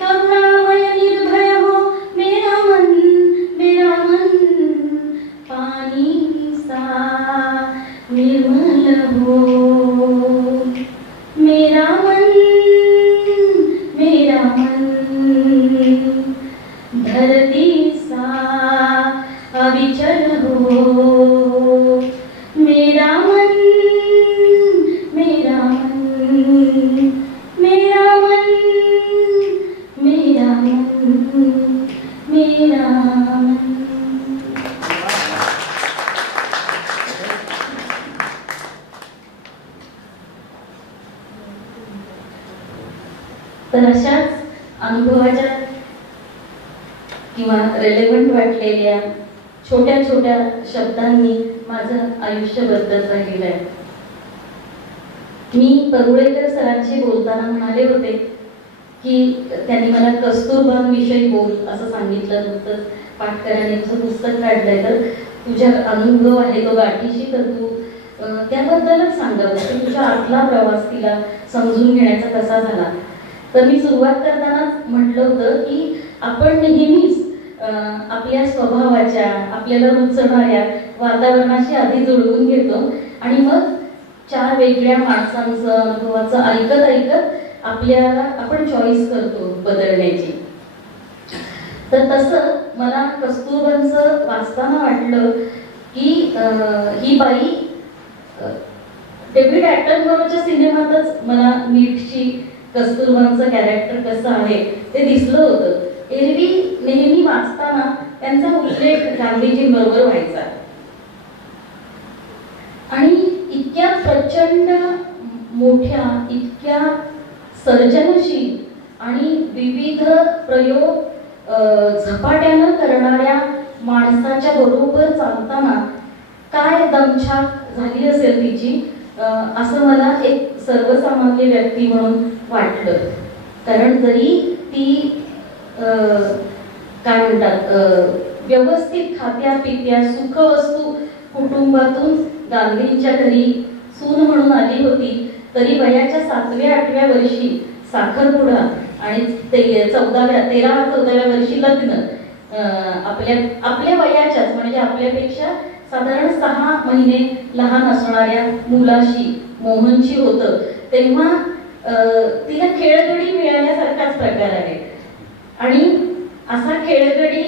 करुणामय निर्भय हो मेरा मन, मेरा मन, पानी सा निर्मल हो मेरा मन, मेरा मन, धरती सा अविचल हो मेरा मन, मेरा मन, मेरा मन, मेरा मन, मेरा मन. तर अशाच अनुभवाच्या किंवा रेलेव्हंट वाटलेल्या छोट्या छोट्या शब्दांनी माझं आयुष्य बदलत राहिलं आहे. मी परुळेकर सरांशी बोलताना म्हणाले होते की त्यांनी मला कस्तुरबांविषयी बोल असं सांगितलं होतं. पाटकरांचं पुस्तक काढलंय तर तुझ्या अनुभव आहे तो गाठीशी, तर तू त्याबद्दलच सांगावं की तुझ्या आतला प्रवास तिला समजून घेण्याचा कसा झाला. तर मी सुरुवात करताना म्हटलं होतं की आपण नेहमीच आपल्या स्वभावाच्या, आपल्याला रुचणाऱ्या वातावरणाशी आधी जुळवून घेतो आणि मग 4 वेगळ्या माणसांचं अनुभवाचं ऐकत ऐकत आपल्याला आपण चॉईस करतो बदलण्याची. तर तसं मला कस्तुरबांचं वाचताना वाटलं की ही बाई डेव्हिड ॲटनबरोच्या सिनेमातच मला नीटची कस्तुरबांचं कॅरेक्टर कसं आहे ते दिसलं होतं. एरवी नेहमी वाचताना त्यांचा उल्लेख गांधीजींबरोबर व्हायचा आणि इतक्या प्रचंड मोठ्या, इतक्या सर्जनशील आणि विविध प्रयोग झपाट्यानं करणाऱ्या माणसाच्या बरोबर चालताना काय दमछाक झाली असेल तिची, असं मला एक सर्वसामान्य व्यक्ती म्हणून वाटलं. कारण जरी ती काय म्हणतात व्यवस्थित खात्या पित्या सुखवस्तू कुटुंबातून गांधींच्या घरी सून म्हणून आली होती, तरी वयाच्या 7व्या-8व्या वर्षी साखरपुडा आणि 13-14व्या वर्षी लग्न आपल्या वयाच्याच म्हणजे आपल्यापेक्षा साधारण 6 महिने लहान असणाऱ्या मुलाशी मोहनशी होतं. तेव्हा तिला खेळगडी मिळाल्यासारखाच प्रकार आहे आणि असा खेळगडी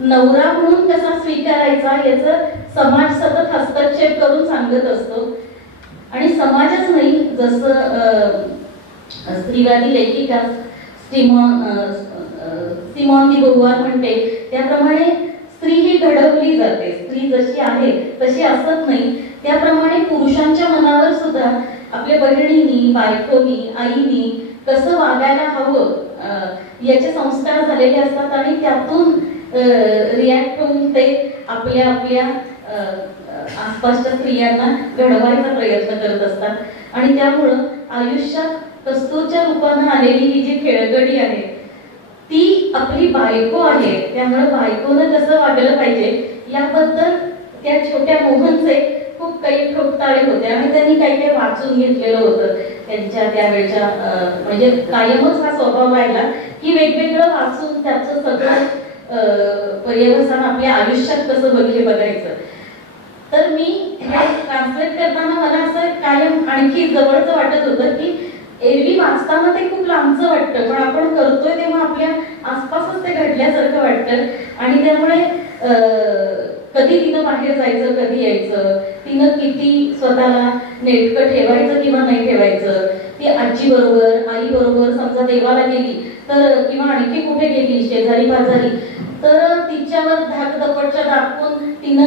नवरा म्हणून कसा स्वीकारायचा याचं समाज सतत हस्तक्षेप करून सांगत असतो. आणि समाजच नाही, जसं स्त्रीवादी लेखिका सिमॉन दी बोवार म्हणते त्याप्रमाणे स्त्री ही घडवली जाते. स्त्री जशी आहे तशी असत नाही. त्याप्रमाणे पुरुषांच्या मनावर सुद्धा आपल्या बहिणींनी, बायकोनी, आईनी कसं वागायला हवं याचे संस्कार झालेले असतात आणि त्यातून रिॲक्ट होऊन ते आपल्या आसपासच्या स्त्रियांना घडवायचा प्रयत्न करत असतात. आणि त्यामुळं आयुष्यात कस्तूरच्या रूपानं आलेली ही जी खेळगडी आहे ती आपली बायको आहे. त्यामुळे बायकोनं कसं वागलं पाहिजे याबद्दल त्या छोट्या मोहनचे खूप काही ठोकताळे होते आणि त्यांनी काही वाचून घेतलेलं होतं त्यांच्या त्यावेळच्या म्हणजे कायमच हा स्वभाव राहिला की वेगवेगळं वाचून त्याचं सगळं पर्यवसान आपल्या आयुष्यात कसं बघायचं. तर मी हे ट्रान्सलेट करताना मला असं कायम आणखी जवळचं वाटत होतं की एरवी वाचताना ते खूप लांबचं वाटतं, पण आपण करतोय तेव्हा आपल्या आसपासच ते घडल्यासारखं वाटतं. आणि त्यामुळे कधी तिनं बाहेर जायचं, कधी यायचं, तिनं किती स्वतःला नेटकं ठेवायचं किंवा नाही ठेवायचं, ती आजी बरोबर, आई बरोबर समजा देवाला गेली तर किंवा आणखी कुठे गेली शेजारी पाजारी तर तिच्यावर धाकधपटच्या दाखवून तिनं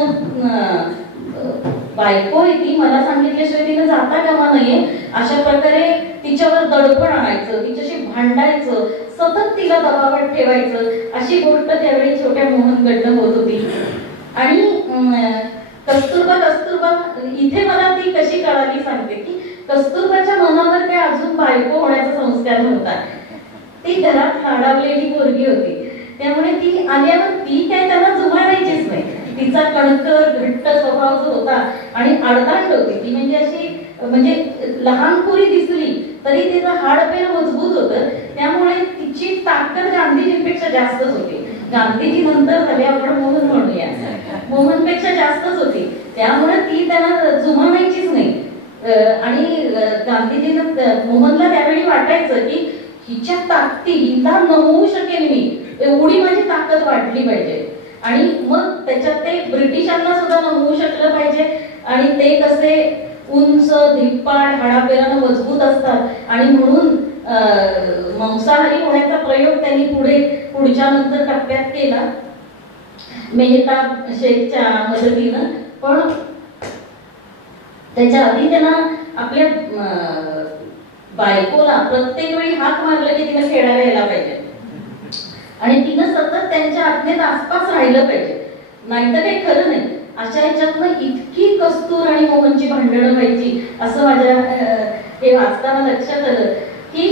बायको ती मला सांगितल्याशिवाय तिनं जाता कामा नाहीये अशा प्रकारे तिच्यावर दडपण आणायचं, तिच्याशी भांडायचं, सतत तिला दबावात ठेवायचं, अशी गोष्ट त्यावेळी छोट्या मोहनकडनं होत होती. आणि कस्तुरबा इथे मला ती कशी कळाली सांगते की कस्तुरबाच्या मनावर काय अजून बायको होण्याचा संस्कार नव्हता. ती घरात लाडावलेली पोरगी होती, त्यामुळे ती आल्यावर ती काय त्याला जुमाडायचीच नाही. तिचा कणकर घट्ट स्वभाव जो होता आणि आडदांड होती ती, म्हणजे अशी लहान पोरी दिसली तरी तिचं हाडपेर मजबूत होतं. त्यामुळे तिची ताकद गांधीजींपेक्षा जास्तच होती. गांधीजी नंतर झाले आपण मोहन म्हणूया, मोहनपेक्षा जास्तच होती. त्यामुळे ती त्याला जुमानायचीच नाही. आणि गांधीजींना मोहनला त्यावेळी वाटायचं की हिच्या ताकदी हिला नमवू शकेल मी, एवढी माझी ताकद वाढली पाहिजे. आणि मग त्याच्यात ते ब्रिटिशांना सुद्धा नमवू शकलं पाहिजे. आणि ते कसे उंच धिप्पाड हाडापेरानं मजबूत असतात आणि म्हणून मांसाहारी होण्याचा प्रयोग त्यांनी पुढच्या नंतर टप्प्यात केला मेहताब शेखच्या मदतीनं. पण त्याच्या आधी त्यांना आपल्या बायकोला प्रत्येक वेळी हाक मारलं की तिला खेळायला यायला पाहिजे आणि तिनं सतत त्यांच्या आज्ञेत आसपास राहिलं पाहिजे, नाहीतर काही खरं नाही. अशा ह्याच्यातनं इतकी कस्तूर आणि मोहनची भांडणं व्हायची असं माझ्या हे वाचताना लक्षात आलं की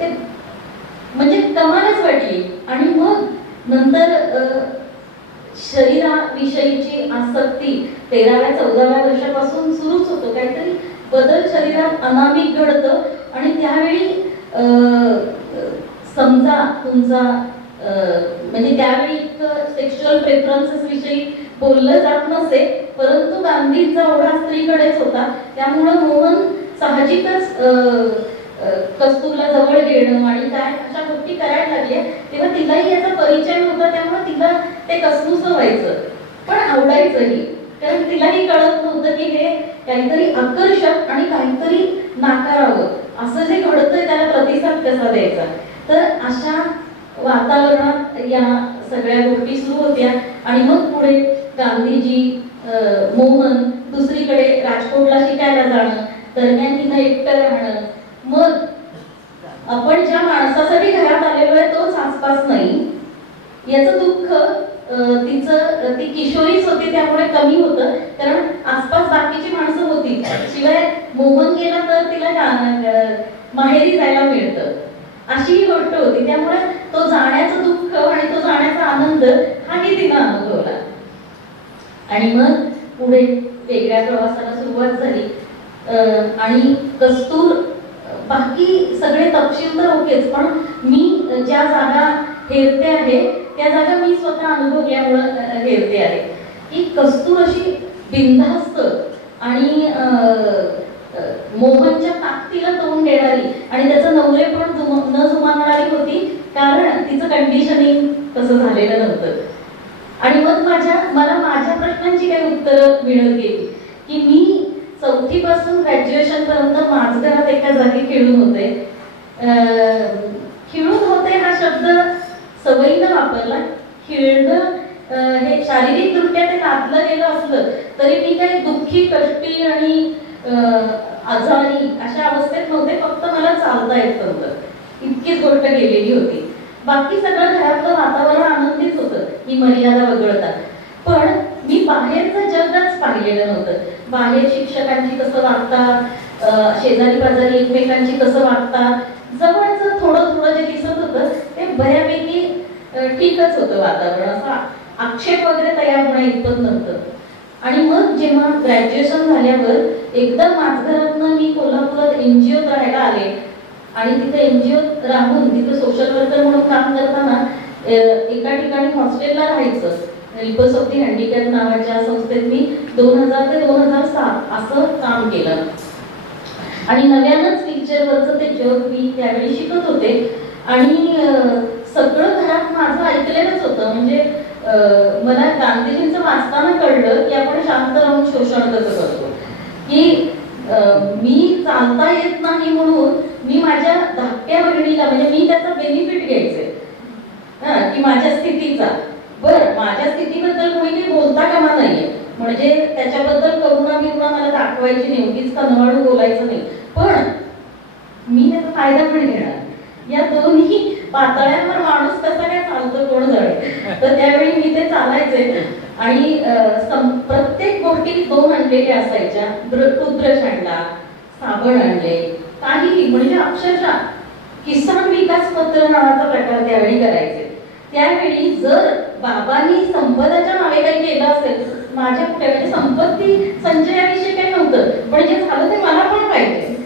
ते म्हणजे कमालच वाटली. आणि मग नंतर शरीराविषयीची आसक्ती 13व्या-14व्या वर्षापासून सुरूच होतं. काहीतरी बदल शरीरात अनामिक घडतं आणि त्यावेळी समजा तुमचा म्हणजे त्यावेळी सेक्शुअल प्रेफरन्सेस विषयी बोललं जात नसे, परंतु गांधींचा ओढा स्त्रीकडेच होता. त्यामुळं मोहन साहजिकच कस्तूरला जवळ घेणं आणि काय अशा गोष्टी करायला लागल्या. तेव्हा तिलाही याचा परिचय नव्हता, त्यामुळे तिला ते कसनुसं व्हायचं, पण आवडायचंही. कारण तिलाही कळत नव्हतं की हे काहीतरी आकर्षक आणि काहीतरी नाकारावं असं जे घडतंय त्याला प्रतिसाद कसा द्यायचा. तर अशा वातावरणात या सगळ्या गोष्टी सुरू होत्या. आणि मग पुढे गांधीजी, मोहन, दुसरीकडे राजकोटला शिकायला जाणं, दरम्यान तिनं एकटं राहणं. मग आपण ज्या माणसासाठी घरात आलेलो आहे तोच आसपास नाही याचं दुःख ती किशोरीच होती त्यामुळे कमी होतं, कारण आसपास बाकीची माणसं होती. शिवाय मोहन गेला तर तिला माहेरी जायला मिळतं अशी ही गोष्ट होती. त्यामुळे तो जाण्याचं दुःख आणि तो जाण्याचा आनंद हाही तिनं अनुभवला. आणि मग पुढे वेगळ्या प्रवासाला सुरुवात झाली. आणि कस्तूर बाकी सगळे तपशील तर ओकेच, पण मी ज्या जागा हेरते आहे त्या जागा मी स्वतः अनुभवल्यामुळं हेरते आहे की कस्तूर अशी बिनधास्त आणि मोहनच्या ताकदीला तोंड देणारी आणि त्याचा नवरे पण न जुमानणारी होती, कारण तिचं कंडिशनिंग तसं झालेलं नव्हतं. आणि मग मला माझ्या प्रश्नांची काही उत्तरं मिळत गेली की मी 4थी पासून ग्रॅज्युएशन पर्यंत माझघरात एका जागी खेळून होते. खेळून होते हा शब्द सवयीनं वापरला. खेळणं हे शारीरिकदृष्ट्या ते लादलं गेलं असलं तरी मी काही दुःखी, कष्टी आणि आजारी अशा अवस्थेत नव्हते. फक्त मला चालता येत नव्हतं, इतकीच गोष्ट गेलेली होती. बाकी सगळं घरातलं वातावरण आनंदीच होतं, ही मर्यादा वगळता. पण मी बाहेरचं जगच पाहिलेलं नव्हतं. बाहेर शिक्षकांची कसं वागतात, शेजारी पाजारी एकमेकांची कसं वागतात, जवळचं थोडं थोडं जे दिसत होतं ते बऱ्यापैकी ठीकच होतं वातावरण. असा आक्षेप वगैरे तयार होणं इतपत नव्हतं. आणि मग जेव्हा ग्रॅज्युएशन झाल्यावर एकदम माझघरातनं मी कोल्हापुरात NGOत राहायला आले. आणि तिथे NGOत राहून तिथे सोशल वर्कर म्हणून काम करताना एका ठिकाणी हॉस्टेलला राहायचं. रिपल्स ऑफ दी हँडिकॅप नावाच्या संस्थेत मी 2000 ते 2007 असं काम केलं. आणि नव्यानंच व्हीलचेअरवरचं ते जग मी त्यावेळी शिकत होते. आणि सगळं घरात माझं ऐकलेलंच होतं. म्हणजे मला गांधीजींचं वाचताना कळलं की आपण शांत राहून शोषण कसं करतो. की मी चालता येत नाही म्हणून मी माझ्या धाकट्या बहिणीला, म्हणजे मी त्याचा बेनिफिट घ्यायचे की माझ्या स्थितीचा. बरं, माझ्या स्थितीबद्दल कोणी काही बोलता कामा नाहीये, म्हणजे त्याच्याबद्दल करुणा बिरुणा मला दाखवायची नाही, उगीच कनवाळू बोलायचं नाही, पण मी त्याचा फायदा पण घेणार. या दोन्ही पातळ्यांवर माणूस कसा काय चालतो कोण जाणे. तर त्यावेळी मी ते चालायचे. आणि प्रत्येक गोष्टी 2 आणलेल्या असायच्या. टूथब्रश आणला, साबण आणले, काहीही, म्हणजे अक्षरशः किसान विकास पत्र नावाचा प्रकार त्यावेळी करायचे. त्यावेळी जर बाबांनी संपदाच्या नावे काही केलं असेल, माझ्या म्हणजे संपत्ती संचयाविषयी काही नव्हतं, पण जे झालं ते मला पण पाहिजे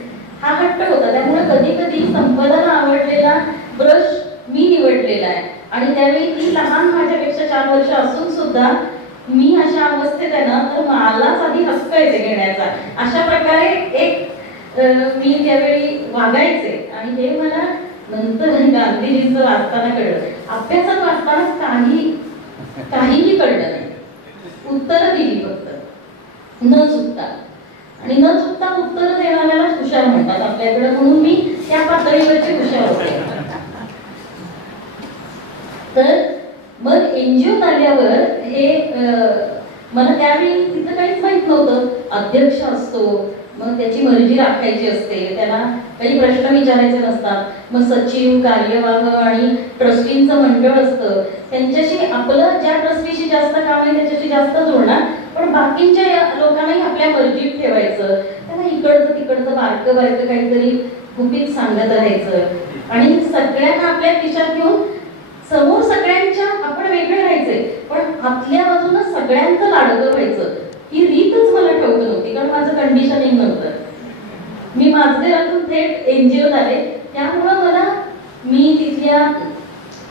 हा हट्ट होता. त्यामुळे कधी कधी संपदाला आवडलेला ब्रश मी निवडलेला आहे. आणि त्यावेळी ती लहान माझ्यापेक्षा 4 वर्ष असून सुद्धा मी अशा अवस्थेत आहे ना, तर मलाच आधी हक्क आहे ते घेण्याचा. अशा प्रकारे एक मी त्यावेळी वागायचे. आणि हे मला नंतर गांधीजींचं वाचताना कळलं. अभ्यासात वाचताना काहीही कळलं नाही, उत्तरं दिली फक्त न चुकता. आणि न चुकता उत्तरं देणाऱ्याला हुशार म्हणतात आपल्याकडे, म्हणून मी त्या पातळीवरची हुशार होते. तर मग NGOत आल्यावर हे मला त्यावेळी तिथं काहीच माहित नव्हतं. अध्यक्ष असतो, मग त्याची मर्जी राखायची असते, त्याला काही प्रश्न विचारायचे नसतात. मग सचिव, कार्यवाह आणि ट्रस्टींचं मंडळ असतं, त्यांच्याशी आपलं ज्या ट्रस्टीशी जास्त काम आहे त्याच्याशी जास्त जोडणार, पण बाकीच्या लोकांनाही आपल्या मर्जीत ठेवायचं. त्यांना इकडचं तिकडचं बारकं बारकं काहीतरी गुपित सांगत राहायचं आणि सगळ्यांना आपल्या खिशात घेऊन समोर सगळ्यांच्या आपण वेगळे राहायचे, पण आतल्या बाजूनं सगळ्यांचं लाडकं व्हायचं. ही रीतच मला ठेवत नव्हती, कारण माझं कंडिशनिंग नव्हतं. मी माझघरातून थेट एनजीओ आले, त्यामुळं मला मी तिथल्या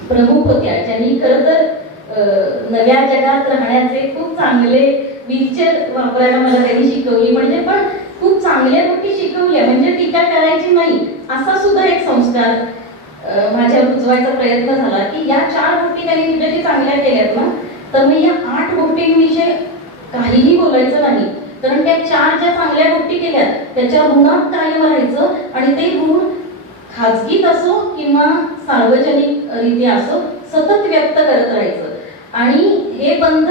प्रमुख होत्या ज्यांनी खरं तर नव्या जगात राहण्याचे खूप चांगले व्हीलचेअर वापरायला मला त्यांनी शिकवली, म्हणजे पण खूप चांगल्या गोष्टी शिकवल्या, म्हणजे टीका करायची नाही असा सुद्धा एक संस्कार माझ्या रुजवायचा प्रयत्न झाला की या 4 गोष्टी त्यांनी तुझ्याशी चांगल्या केल्यात ना, तर मी या 8 गोष्टींविषयी काहीही बोलायचं नाही, कारण त्या 4 ज्या चांगल्या गोष्टी केल्यात त्याच्या ऋणात कायम राहायचं आणि ते ऋण खाजगीत असो किंवा सार्वजनिक रित्या असो सतत व्यक्त करत राहायचं. आणि हे बंध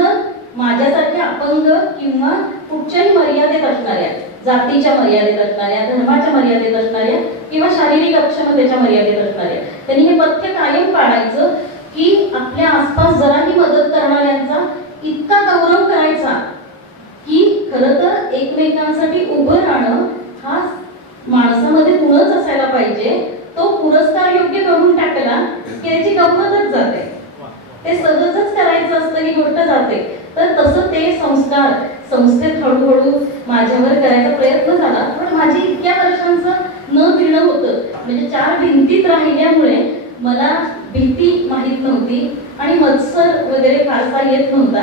माझ्यासारख्या अपंग किंवा कुठच्याही मर्यादेत असणाऱ्या, जातीच्या मर्यादेत असणाऱ्या, धर्माच्या मर्यादेत असणाऱ्या किंवा शारीरिक अक्षमतेच्या मर्यादेत असणाऱ्या, त्यांनी हे पथ्य कायम पाळायचं की आपल्या आसपास जराही मदत करणाऱ्यांचा इतका गौरव करायचा की खरं तर एकमेकांसाठी उभं राहणं हा माणसामध्ये गुणच असायला पाहिजे. तो पुरस्कार योग्य करून टाकला की त्याची गंमतच जाते, ते सहजच करायचं असतं ही गोष्ट जाते. तर तसं ते संस्कार संस्थेत हळूहळू माझ्यावर करायचा प्रयत्न झाला, पण माझी इतक्या वर्षांचं न फिरणं होतं, म्हणजे 4 भिंतीत राहिल्यामुळे मला भीती माहीत नव्हती आणि मत्सर वगैरे फारसा येत नव्हता.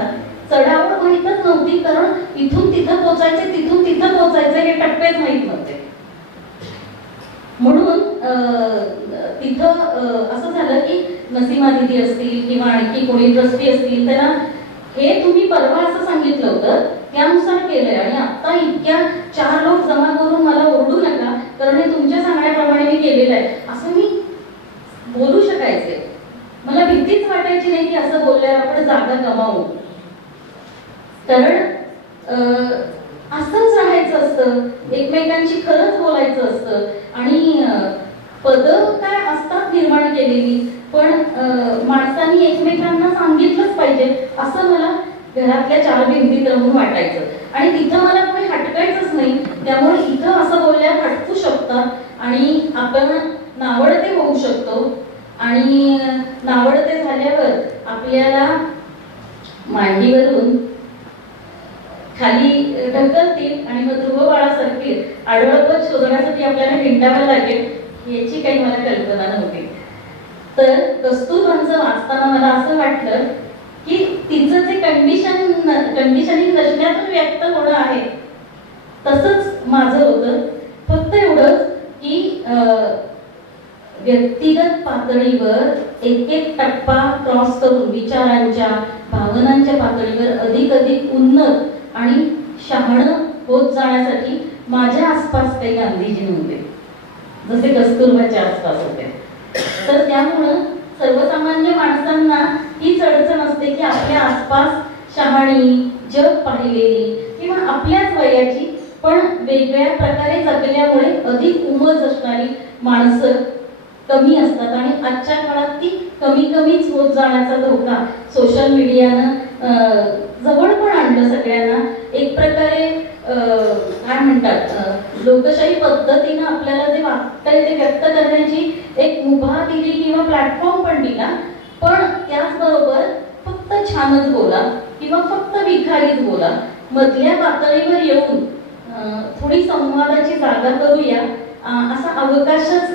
चढावड माहीतच नव्हती, कारण इथून तिथं पोचायचे, तिथून तिथं पोचायचे हे टप्पेच माहीत नव्हते. म्हणून तिथं असं झालं की नसीमा दिदी असतील किंवा आणखी कोणी ट्रस्टी असतील, त्यांना हे तुम्ही परवा असं सांगितलं होतं त्यानुसार केलंय आणि आता इतक्या 4 लोक जमा करून मला ओरडू नका, कारण हे तुमच्या सांगण्याप्रमाणे मी केलेलं आहे असं मी बोलू शकायचे. मला भीतीच वाटायची नाही की असं बोलल्यावर आपण जागा गमावू, कारण असंच राहायचं असतं, एकमेकांशी खरंच बोलायचं असतं. आणि पद काय असतात निर्माण केलेली, पण माणसांनी एकमेकांना सांगितलंच पाहिजे असं मला घरातल्या 4 भिंतीत राहून वाटायचं. आणि तिथं मला कोणी हटकायचंच नाही, त्यामुळे इथं असं बोलल्यावर हटकू शकतात आणि आपण नावडते होऊ शकतो. आणि नावडते झाल्यावर आपल्याला मांडीवरून खाली ढकलतील आणि मग ध्रुवबाळासारखी आडवळपत शोधण्यासाठी आपल्याला हिंडावं लागेल याची काही मला कल्पना नव्हती. तर कस्तुरबांचं वाचताना मला असं वाटलं की तिचं जे कंडिशनिंग नसण्यातून व्यक्त होणं आहे तसंच माझं होतं. फक्त एवढंच की व्यक्तिगत पातळीवर एक टप्पा क्रॉस करून विचारांच्या, भावनांच्या पातळीवर अधिक उन्नत आणि शहाणं होत जाण्यासाठी माझ्या आसपास काही गांधीजी नव्हते, जसे कस्तुरबाच्या आसपास होते. तर त्यामुळं सर्वसामान्य माणसांना हीच अडचण असते की आपल्या आसपास शहाणी, जग पाहिलेली किंवा आपल्याच वयाची पण वेगळ्या प्रकारे जगल्यामुळे अधिक उमज असणारी माणसं कमी असतात. आणि आजच्या काळात ती कमीच होत जाण्याचा धोका सोशल मीडियानं जवळ पण आणलं सगळ्यांना. एक प्रकारे काय म्हणतात, लोकशाही पद्धतीनं आपल्याला जे वाटतंय ते व्यक्त करण्याची एक मुभा दिली किंवा प्लॅटफॉर्म पण दिला, पण त्याचबरोबर फक्त छानच बोला किंवा फक्त विखारीच बोला, मधल्या पातळीवर येऊन थोडी संवादाची जागा करूया असा अवकाशच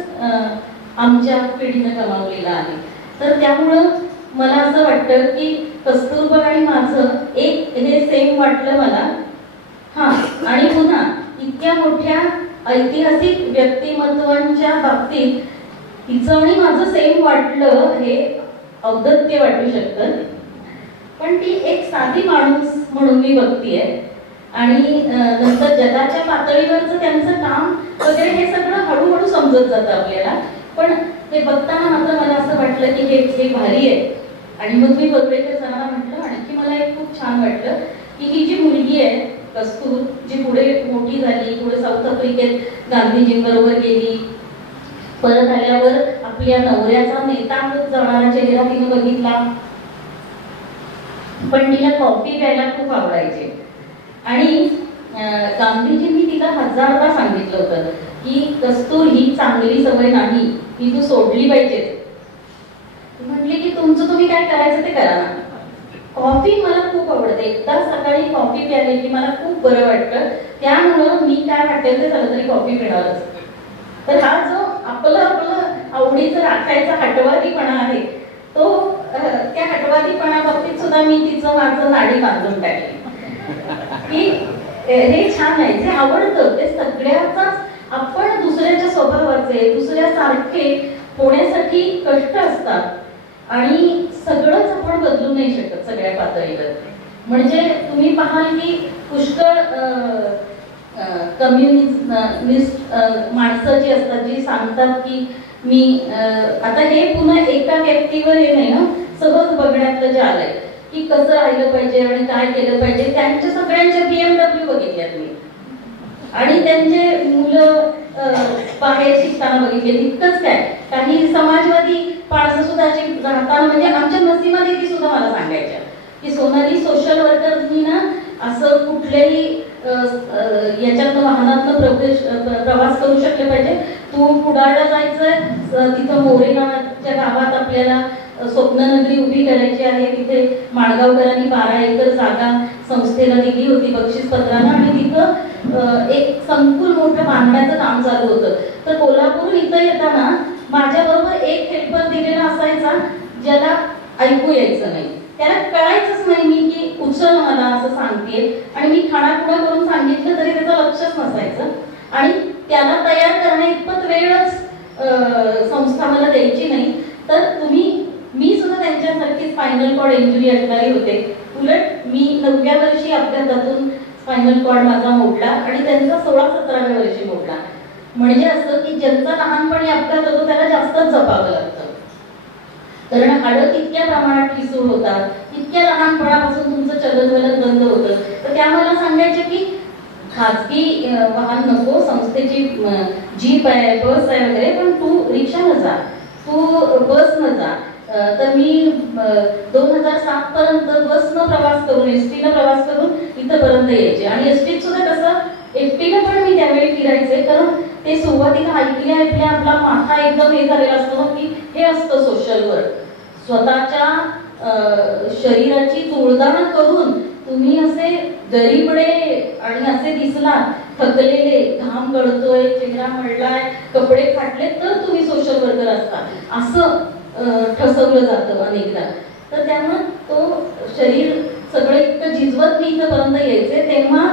आमच्या पिढीनं गमावलेला आहे. तर त्यामुळं मला असं वाटतं की कस्तुरबा आणि माझं एक हे सेम वाटलं मला. हा, आणि पुन्हा इतक्या मोठ्या ऐतिहासिक व्यक्तिमत्वांच्या बाबतीत तिचं आणि माझं सेम वाटलं हे औदत्य वाटू शकतं, पण ती एक साधी माणूस म्हणून मी बघतीये. आणि नंतर जगाच्या पातळीवरचं त्यांचं काम वगैरे हे सगळं हळूहळू समजत जातं आपल्याला. पण हे बघताना मात्र मला असं वाटलं की हे भारी आहे. आणि मग मी बर्वेकर सरांना म्हटलं, आणखी मला एक खूप छान वाटलं की ही जी मुलगी आहे कस्तूर, जी पुढे मोठी झाली, पुढे साऊथ आफ्रिकेत गांधीजींबरोबर गेली, परत आल्यावर आपल्या नवऱ्याचा नेता होत जाणारा चेहरा तिने बघितला. पण तिला कॉफी प्यायला खूप आवडायचे आणि गांधीजींनी तिला 1000दा सांगितलं होतं की कस्तूर, ही चांगली सवय नाही, ही तू सोडली पाहिजे. म्हटली की तुमचं तुम्ही काय करायचं ते करा ना. कॉफी मला खूप आवडते, एकदा सकाळी कॉफी प्यायली की मला खूप बरं वाटतं, त्यामुळं मी काय वाटेल ते झालं तरी कॉफी पिणारच. तर हा जो आपलं आवडीचं राखायचा हटवादीपणा आहे, तो त्या हटवादीपणा बाबतीत सुद्धा मी तिचं माझं नाडी बांधून टाकली की हे छान आहे, जे आवडतं ते सगळ्याचाच आपण दुसऱ्याच्या स्वभावाचे, दुसऱ्यासारखे होण्यासाठी कष्ट असतात आणि सगळंच आपण बदलू नाही शकत सगळ्या पातळीवर. म्हणजे तुम्ही पाहाल की पुष्कळ कम्युनिस्ट माणसं जी असतात, जी सांगतात की मी आता हे पुन्हा एका व्यक्तीवर हे नाही ना, सहज बघण्यातलं जे आलंय की कसं राहिलं पाहिजे आणि काय केलं पाहिजे. त्यांच्या सगळ्यांच्या BMW बघितल्यात मी आणि त्यांचे मुलं बाहेर शिकताना बघितले. इतकंच काय, काही समाजवादी माणसं सुद्धा अशी राहताना, म्हणजे आमच्या नसीमा दीदी सुद्धा मला सांगायच्या की सोनाली, सोशल वर्करनी ना असं कुठल्याही याच्यातनं वाहनातनं प्रवास करू शकले पाहिजे. तू कुडाळला जायचंय, तिथं मोरे नावाच्या गावात आपल्याला स्वप्ननगरी उभी करायची आहे. तिथे माणगावकरांनी 12 एकर जागा संस्थेला दिली होती बक्षीस पत्रानं आणि तिथं एक संकुल मोठं बांधण्याचं काम चालू होतं. तर कोल्हापूर इथं येताना माझ्याबरोबर एक हेल्पर दिलेला असायचा, ज्याला ऐकू यायचं नाही, त्याला कळायचंच नाही मी की उचल मला असं सांगते, आणि मी खाणाखुणा करून सांगितलं तरी त्याचं लक्षच नसायचं. आणि त्याला तयार करण्या इतपत वेळच संस्था मला द्यायची नाही. तर मी सुद्धा त्यांच्यासारखी स्पायनल कॉर्ड इंजुरी असणारी होते. उलट मी 9व्या वर्षी अपघातातून स्पायनल कॉर्ड माझा मोडला आणि त्यांचा 16-17व्या वर्षी मोडला. म्हणजे असं की ज्यांचा लहानपणी अपघात होतो त्याला जास्तच जपावं लागतं, कारण हाडं तितक्या प्रमाणात ठिसूळ होतात, तितक्या लहानपणापासून तुमचं चलनवलन बंद होतं. तर त्या मला सांगायचे की खाजगी वाहन नको, संस्थेची जीप आहे, बस आहे वगैरे, पण तू रिक्षानं जा, तू बसनं जा. तर मी 2007 पर्यंत बसनं प्रवास करून, एसटीनं प्रवास करून इथंपर्यंत यायचे. आणि एसटीत सुद्धा कसं एकटीनं पण मी त्यावेळी फिरायचे, कारण ते सुरुवातीला ऐकल्या आपला माथा एकदम हे झालेला असतो की हे असतं सोशल वर्क. स्वतःच्या शरीराची चोळदाण करून तुम्ही असे गरीबडे आणि असे दिसला, थकलेले, घाम गळतोय, चेहरा मळलाय, कपडे फाटले, तर तुम्ही सोशल वर्कर असता असं ठसवलं जातं अनेकदा. तर त्यामुळे तो शरीर सगळं इतकं झिजवत मी इथंपर्यंत यायचे. तेव्हा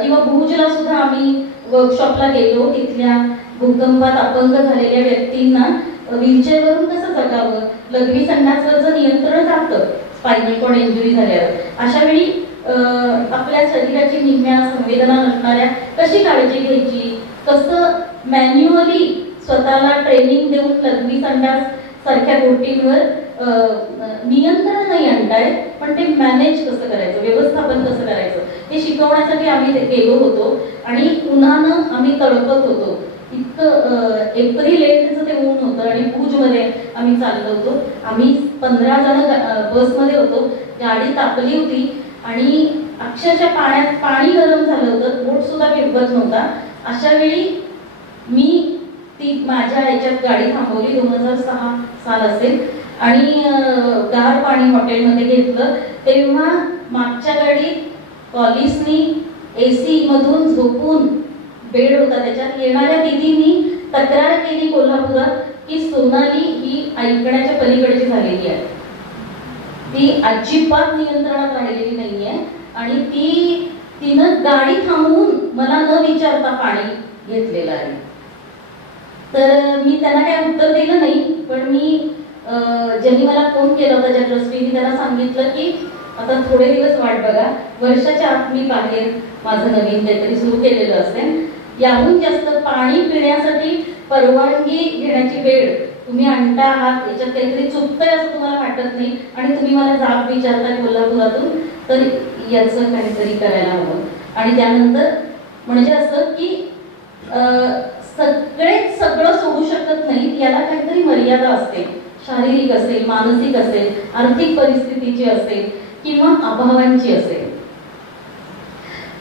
किंवा भुजला सुद्धा आम्ही वर्कशॉपला गेलो, तिथल्या भूकंपात अपंग झालेल्या व्यक्तींना व्हीलचेअरवरून कसं जगावं, लघवी संडासवरचं नियंत्रण जातं स्पायनल कॉर्ड इंजुरी झाल्यावर. अशा वेळी आपल्या शरीराची निम्म्या संवेदना नसणाऱ्या कशी काळजी घ्यायची, कसं मॅन्युअली स्वतःला ट्रेनिंग देऊन लघवी संडास सारख्या गोष्टींवर नियंत्रण नाही आणताय, पण ते मॅनेज कसं करायचं, व्यवस्थापन कसं करायचं हे शिकवण्यासाठी आम्ही गेलो होतो. आणि उन्हानं आम्ही तळपत होतो, इतकं एप्रिल एंडचं ते ऊन होतं आणि भुजमध्ये आम्ही चाललो होतो. आम्ही 15 जण बसमध्ये होतो, गाडी तापली होती आणि अक्षरशः पाण्यात पाणी गरम झालं होतं, बोट सुद्धा फिरवत नव्हता. अशा वेळी मी ती माझ्या याच्यात गाडी थांबवली, 2006 साल असेल, आणि गार पाणी हॉटेलमध्ये घेतलं. तेव्हा मागच्या गाडीत पॉलिसनी AC मधून झोपून, बेड होता त्याच्यात, येणाऱ्या दिदींनी तक्रार केली कोल्हापुरात की सोनाली ही ऐकण्याच्या पलीकडची झालेली आहे, ती अजिबात नियंत्रणात राहिलेली नाहीये. आणि तिनं गाडी थांबवून मला न विचारता पाणी घेतलेलं आहे. तर मी त्यांना काय उत्तर दिलं नाही, पण मी ज्यांनी मला फोन केला होता ज्या ट्रस्टीने, त्यांना सांगितलं की आता थोडे दिवस वाट बघा, वर्षाच्या आत मी बाहेर माझं नवीन काहीतरी सुरू केलेलं असेल. याहून जास्त पाणी पिण्यासाठी परवानगी घेण्याची वेळ तुम्ही आणता आहात, याच्यात काहीतरी चुकतंय असं तुम्हाला वाटत नाही आणि तुम्ही मला जाब विचारताय कोल्हापुरातून, तर याचं काहीतरी करायला हवं. आणि त्यानंतर म्हणजे असं की सगळं सोडू शकत नाही, याला काहीतरी मर्यादा असते. शारीरिक असेल, मानसिक असेल, आर्थिक परिस्थितीची असेल किंवा अभावांची असेल.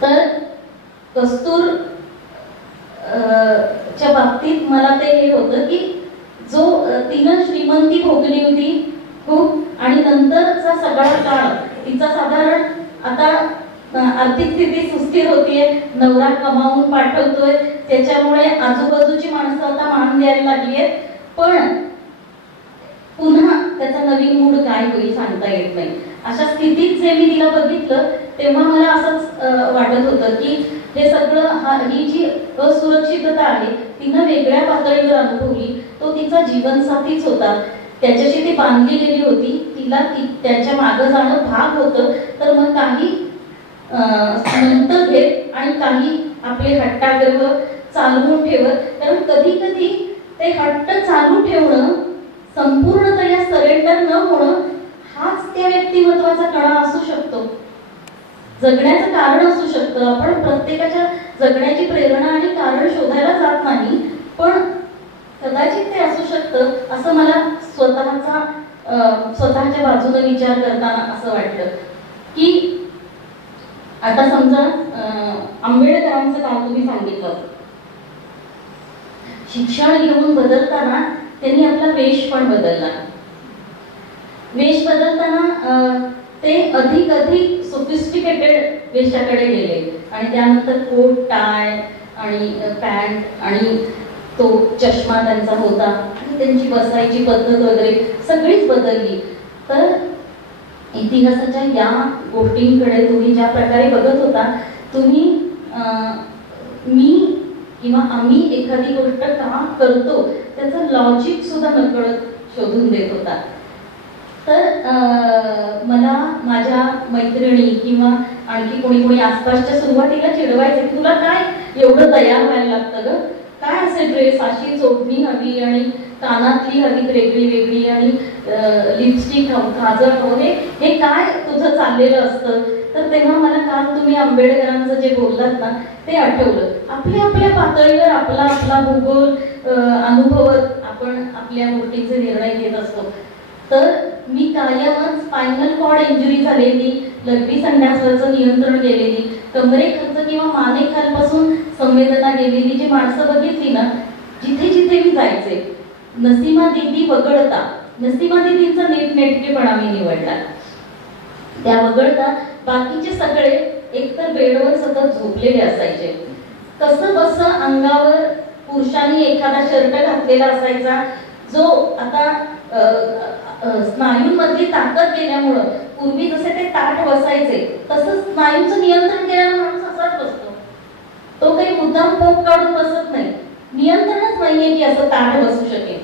तर कस्तूर च्या बाबतीत मला ते हे होतं की जो तिनं श्रीमंती भोगली होती खूप, आणि नंतरचा सगळा काळ तिचा साधारण आता आर्थिक स्थिती सुस्थिर होतीये, नवरा कमावून पाठवतोय, त्याच्यामुळे आजूबाजूची माणसं आता मान द्यायला लागली आहेत, पण पुन्हा त्याचा नवीन मूड काय होईल सांगता येत नाही. अशा स्थितीत जे मी तिला बघितलं तेव्हा मला असंच वाटत होतं की हे सगळं ही जी असुरक्षितता आहे तिनं वेगळ्या पातळीवर अनुभवली. तो तिचा जीवनसाथीच होता, त्याच्याशी ती बांधली गेली होती, तिला त्याच्या मागं जाणं भाग होतं. तर मग काही नंतर घेत आणि काही आपले हट्टाग्रह चालवून ठेवत. कारण कधी कधी ते हट्ट चालू ठेवणं, संपूर्णतया सरेंडर न होणं, हाच त्या व्यक्तिमत्वाचा कणा असू शकतो, जगण्याचं कारण असू शकतं. आपण प्रत्येकाच्या जगण्याची प्रेरणा आणि कारण शोधायला जात नाही, पण कदाचित ते असू शकतं असं मला स्वतःच्या बाजूने विचार करताना असं वाटलं की आता समजा आंबेडकरांचं काम तुम्ही सांगितलं, शिक्षण घेऊन बदलताना त्यांनी आपला वेश पण बदलला. वेश बदलताना ते अधिक सोफिस्टिकेटेड वेशाकडे गेले आणि त्यानंतर कोट टाय आणि पॅन्ट आणि तो चष्मा त्यांचा होता आणि त्यांची बसायची पद्धत वगैरे सगळीच बदलली. तर इतिहासाच्या या गोष्टींकडे तुम्ही ज्या प्रकारे बघत होता, तुम्ही मी किंवा आम्ही एखादी गोष्ट का करतो त्याचं लॉजिक सुद्धा नकळत शोधून देत होता. तर मला माझ्या मैत्रिणी किंवा आणखी कोणी आसपासच्या सुरुवातीला चिडवायचे की तुला काय एवढं तयार व्हायला लागतं ग, काय असे ड्रेस, अशी चोटणी हवी आणि कानातली हवी वेगळी वेगळी आणि लिपस्टिक काजळ हवं, हे काय तुझं चाललेलं असतं. तर तेव्हा मला काल तुम्ही आंबेडकरांचं जे बोललात ना ते आठवलं. आपल्या पातळीवर आपला भूगोल अनुभवत आपण आपल्या गोष्टीचे निर्णय घेत असतो. तर मी कायमच स्पायनल कॉर्ड इंजुरी झालेली, लघवी संडासाचं नियंत्रण गेलेली, कमरेखालचं किंवा मानेखालपासून संवेदना गेलेली जी माणसं बघितली ना, जिथे जिथे मी जायचे, नसीमा दिदी वगळता, नसीमा दिदींचा नीटनेटकेपणा मी निवडला, त्या वगळता बाकीचे सगळे एकतर बेडवर सतत झोपलेले असायचे, कसं बसं अंगावर पुरुषांनी एखादा शर्ट घातलेला असायचा, जो आता स्नायूंमधली ताकद गेल्यामुळं पूर्वी जसे ते ताठ बसायचे तसं स्नायूंचं नियंत्रण केल्यानं माणूस असाच बसतो. तो काही मुद्दाम पोक काढून बसत नाही, नियंत्रणच नाहीये की असं ताठ बसू शकेल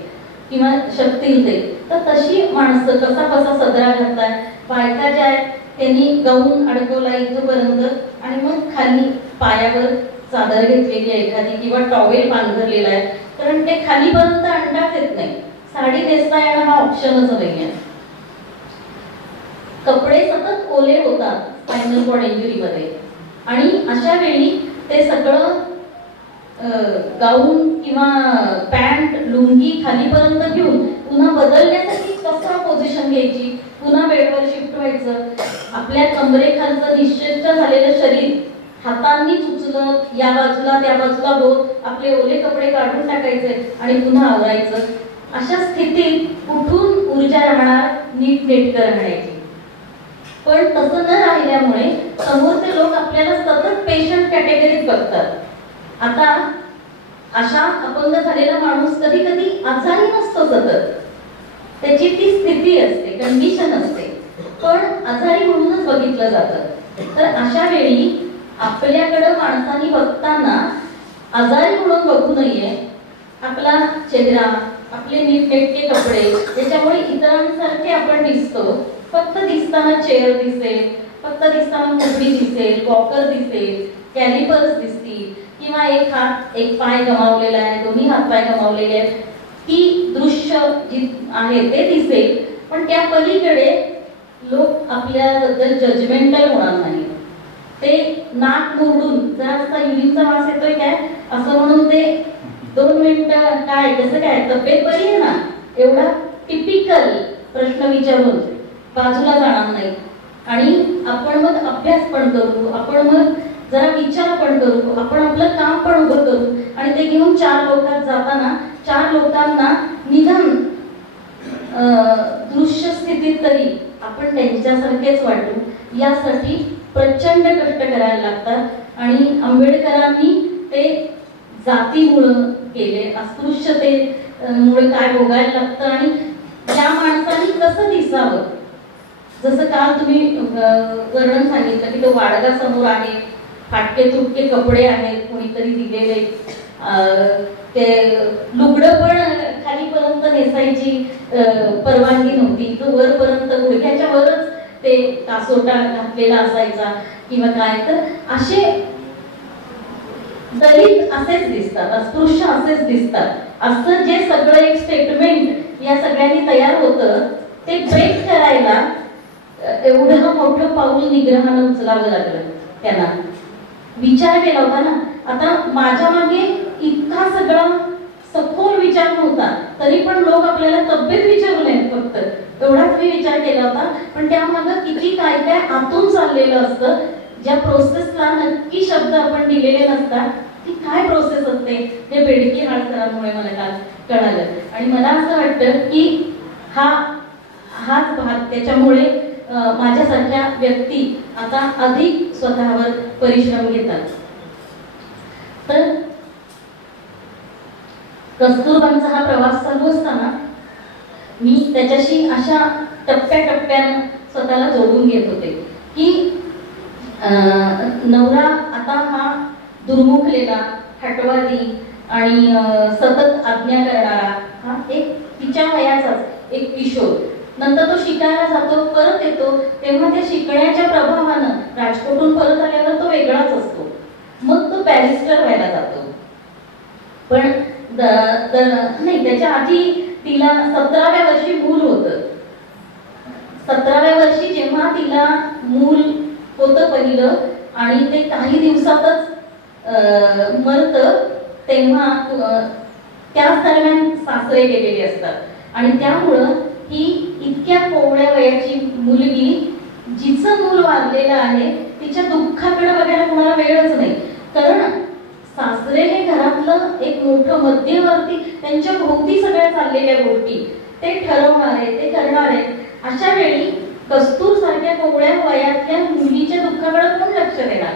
किंवा शकतील ते. तर तशी माणसं कसा बसा सदरा घालतात, बायका ज्या आहेत त्यांनी गाऊन अडकवला इथपर्यंत आणि मग खाली पायावर चादर घेतलेली आहे एखादी किंवा टॉवेल बांधलेला आहे, कारण ते खालीपर्यंत अंडाच येत नाही. साडी नेसता येणं हा ऑप्शनच नाहीये. कपडे सतत ओले होतात स्पायनल कॉर्ड इंजुरी मध्ये, आणि अशा वेळी ते सगळं गाऊन किंवा पॅन्ट लुंगी खालीपर्यंत घेऊन पुन्हा बदलण्यासाठी कसं पोझिशन घ्यायची, पुन्हा बेडवर शिफ्ट व्हायचं, आपल्या कमरेखालचं निश्चित झालेलं शरीर हातांनी उचलत या बाजूला त्या बाजूला होत आपले ओले कपडे काढून टाकायचे आणि पुन्हा आवरायचं. अशा स्थितीत कुठून ऊर्जा राहणार नीटनेटकं राहण्याची. पण तसं न राहिल्यामुळे समोरचे लोक आपल्याला सतत पेशंट कॅटेगरीत बघतात. आता अशा अपंग झालेला माणूस कधी कधी आजारी नसतो, सतत त्याची ती स्थिती असते, कंडिशन असते, पण आजारी म्हणूनच बघितलं जातं. तर अशा वेळी आपल्याकडं माणसांनी बघताना आजारी म्हणून बघू नये. आपला चेहरा, आपले नीटनेटके कपडे, त्याच्यामुळे इतरांसारखे आपण दिसतो. फक्त दिसताना चेअर दिसेल, फक्त दिसताना मुठडी दिसेल, वॉकर दिसेल, कॅलिपर्स दिसतील किंवा एक हात एक पाय गमावलेला आहे, दोन्ही हात पाय गमावलेले आहेत, ती दृश्य जी आहे ते दिसेल. पण त्या पलीकडे लोक आपल्याबद्दल जजमेंटल होणार नाही. ते नाक मोडून जरा युरिनचा वास येतोय काय असं म्हणून ते 2 मिनिटं काय कसं काय तब्येत बरी आहे ना एवढा टिपिकल प्रश्न विचारून बाजूला जाणार नाही. आणि आपण मग अभ्यास पण करू, आपण मग जरा विचार पण करू, आपण आपलं काम पण उभं करू आणि ते घेऊन 4 लोकांत जाताना 4 लोकांना निदान दृश्य स्थितीत तरी आपण त्यांच्यासारखेच वाटू यासाठी प्रचंड कष्ट करायला लागतात. आणि आंबेडकरांनी ते जातीमुळं केले, अस्पृश्यतेमुळे काय भोगायला लागतं आणि या माणसांनी कसं दिसावं. जसं काल तुम्ही वर्णन सांगितलं की तो वाडगा समोर आहे, फाटके तुटके कपडे आहेत कोणीतरी दिलेले, ते लुगडं पण खालीपर्यंत नेसायची परवानगी नव्हती, तो वरपर्यंत गुडघ्याच्या वरच ते कासोटा घातलेला असायचा किंवा काय. तर असे दलित असेच दिसतात, अस्पृश्य असेच दिसतात. असं जे सगळं एक स्टेटमेंट या सगळ्यांनी तयार होतं ते ब्रेक करायला एवढं मोठं पाऊल निग्रहानं उचलावं लागलं त्यांना. विचार केला होता ना, आता माझ्या मागे इतका सगळा सखोल विचार नव्हता तरी पण लोक आपल्याला तब्येत विचारू नयेत फक्त एवढाच मी विचार केला होता. पण त्यामागं किती काय काय आतून चाललेलं असतं, ज्या प्रोसेसला नक्की शब्द आपण दिलेले नसतात ती काय प्रोसेस असते हे बेडकी हाळकरांमुळे मला काल कळालं. आणि मला असं वाटतं की हाच भाग त्याच्यामुळे माझ्यासारख्या व्यक्ती आता अधिक स्वतःवर परिश्रम घेतात. तर कस्तुरबांचा हा प्रवास चालू असताना मी त्याच्याशी अशा टप्प्याटप्प्यानं स्वतःला जोडून घेत होते की नवरा आता हा दुर्मुखलेला, हटवादी आणि सतत आज्ञा करणारा हा एक तिच्या वयाचाच एक किशोर. नंतर तो शिकायला जातो, परत येतो, तेव्हा त्या शिकण्याच्या प्रभावानं राजकोटून परत आल्यावर तो वेगळाच असतो. मग तो बॅरिस्टर व्हायला जातो. पण नाही, त्याच्या आधी तिला 17व्या वर्षी मूल होतं. 17व्या वर्षी जेव्हा तिला मूल होतं पहिलं आणि ते काही दिवसातच मरतं, तेव्हा त्याच दरम्यान सासरे गेलेले असतात आणि त्यामुळं ही इतक्या कोवळ्या वयाची मुलगी जिचं मूल वारलेलं आहे तिच्या दुःखाकडे बघायला कोणाला वेळच नाही. कारण सासरे हे घरातलं एक मोठं मध्यवर्ती, त्यांच्या भोवती सगळ्या चाललेल्या गोष्टी ते ठरवणारे, ते करणारे. अशा वेळी कस्तूर सारख्या कोवळ्या वयातल्या मुलीच्या दुःखाकडे कोण लक्ष देणार.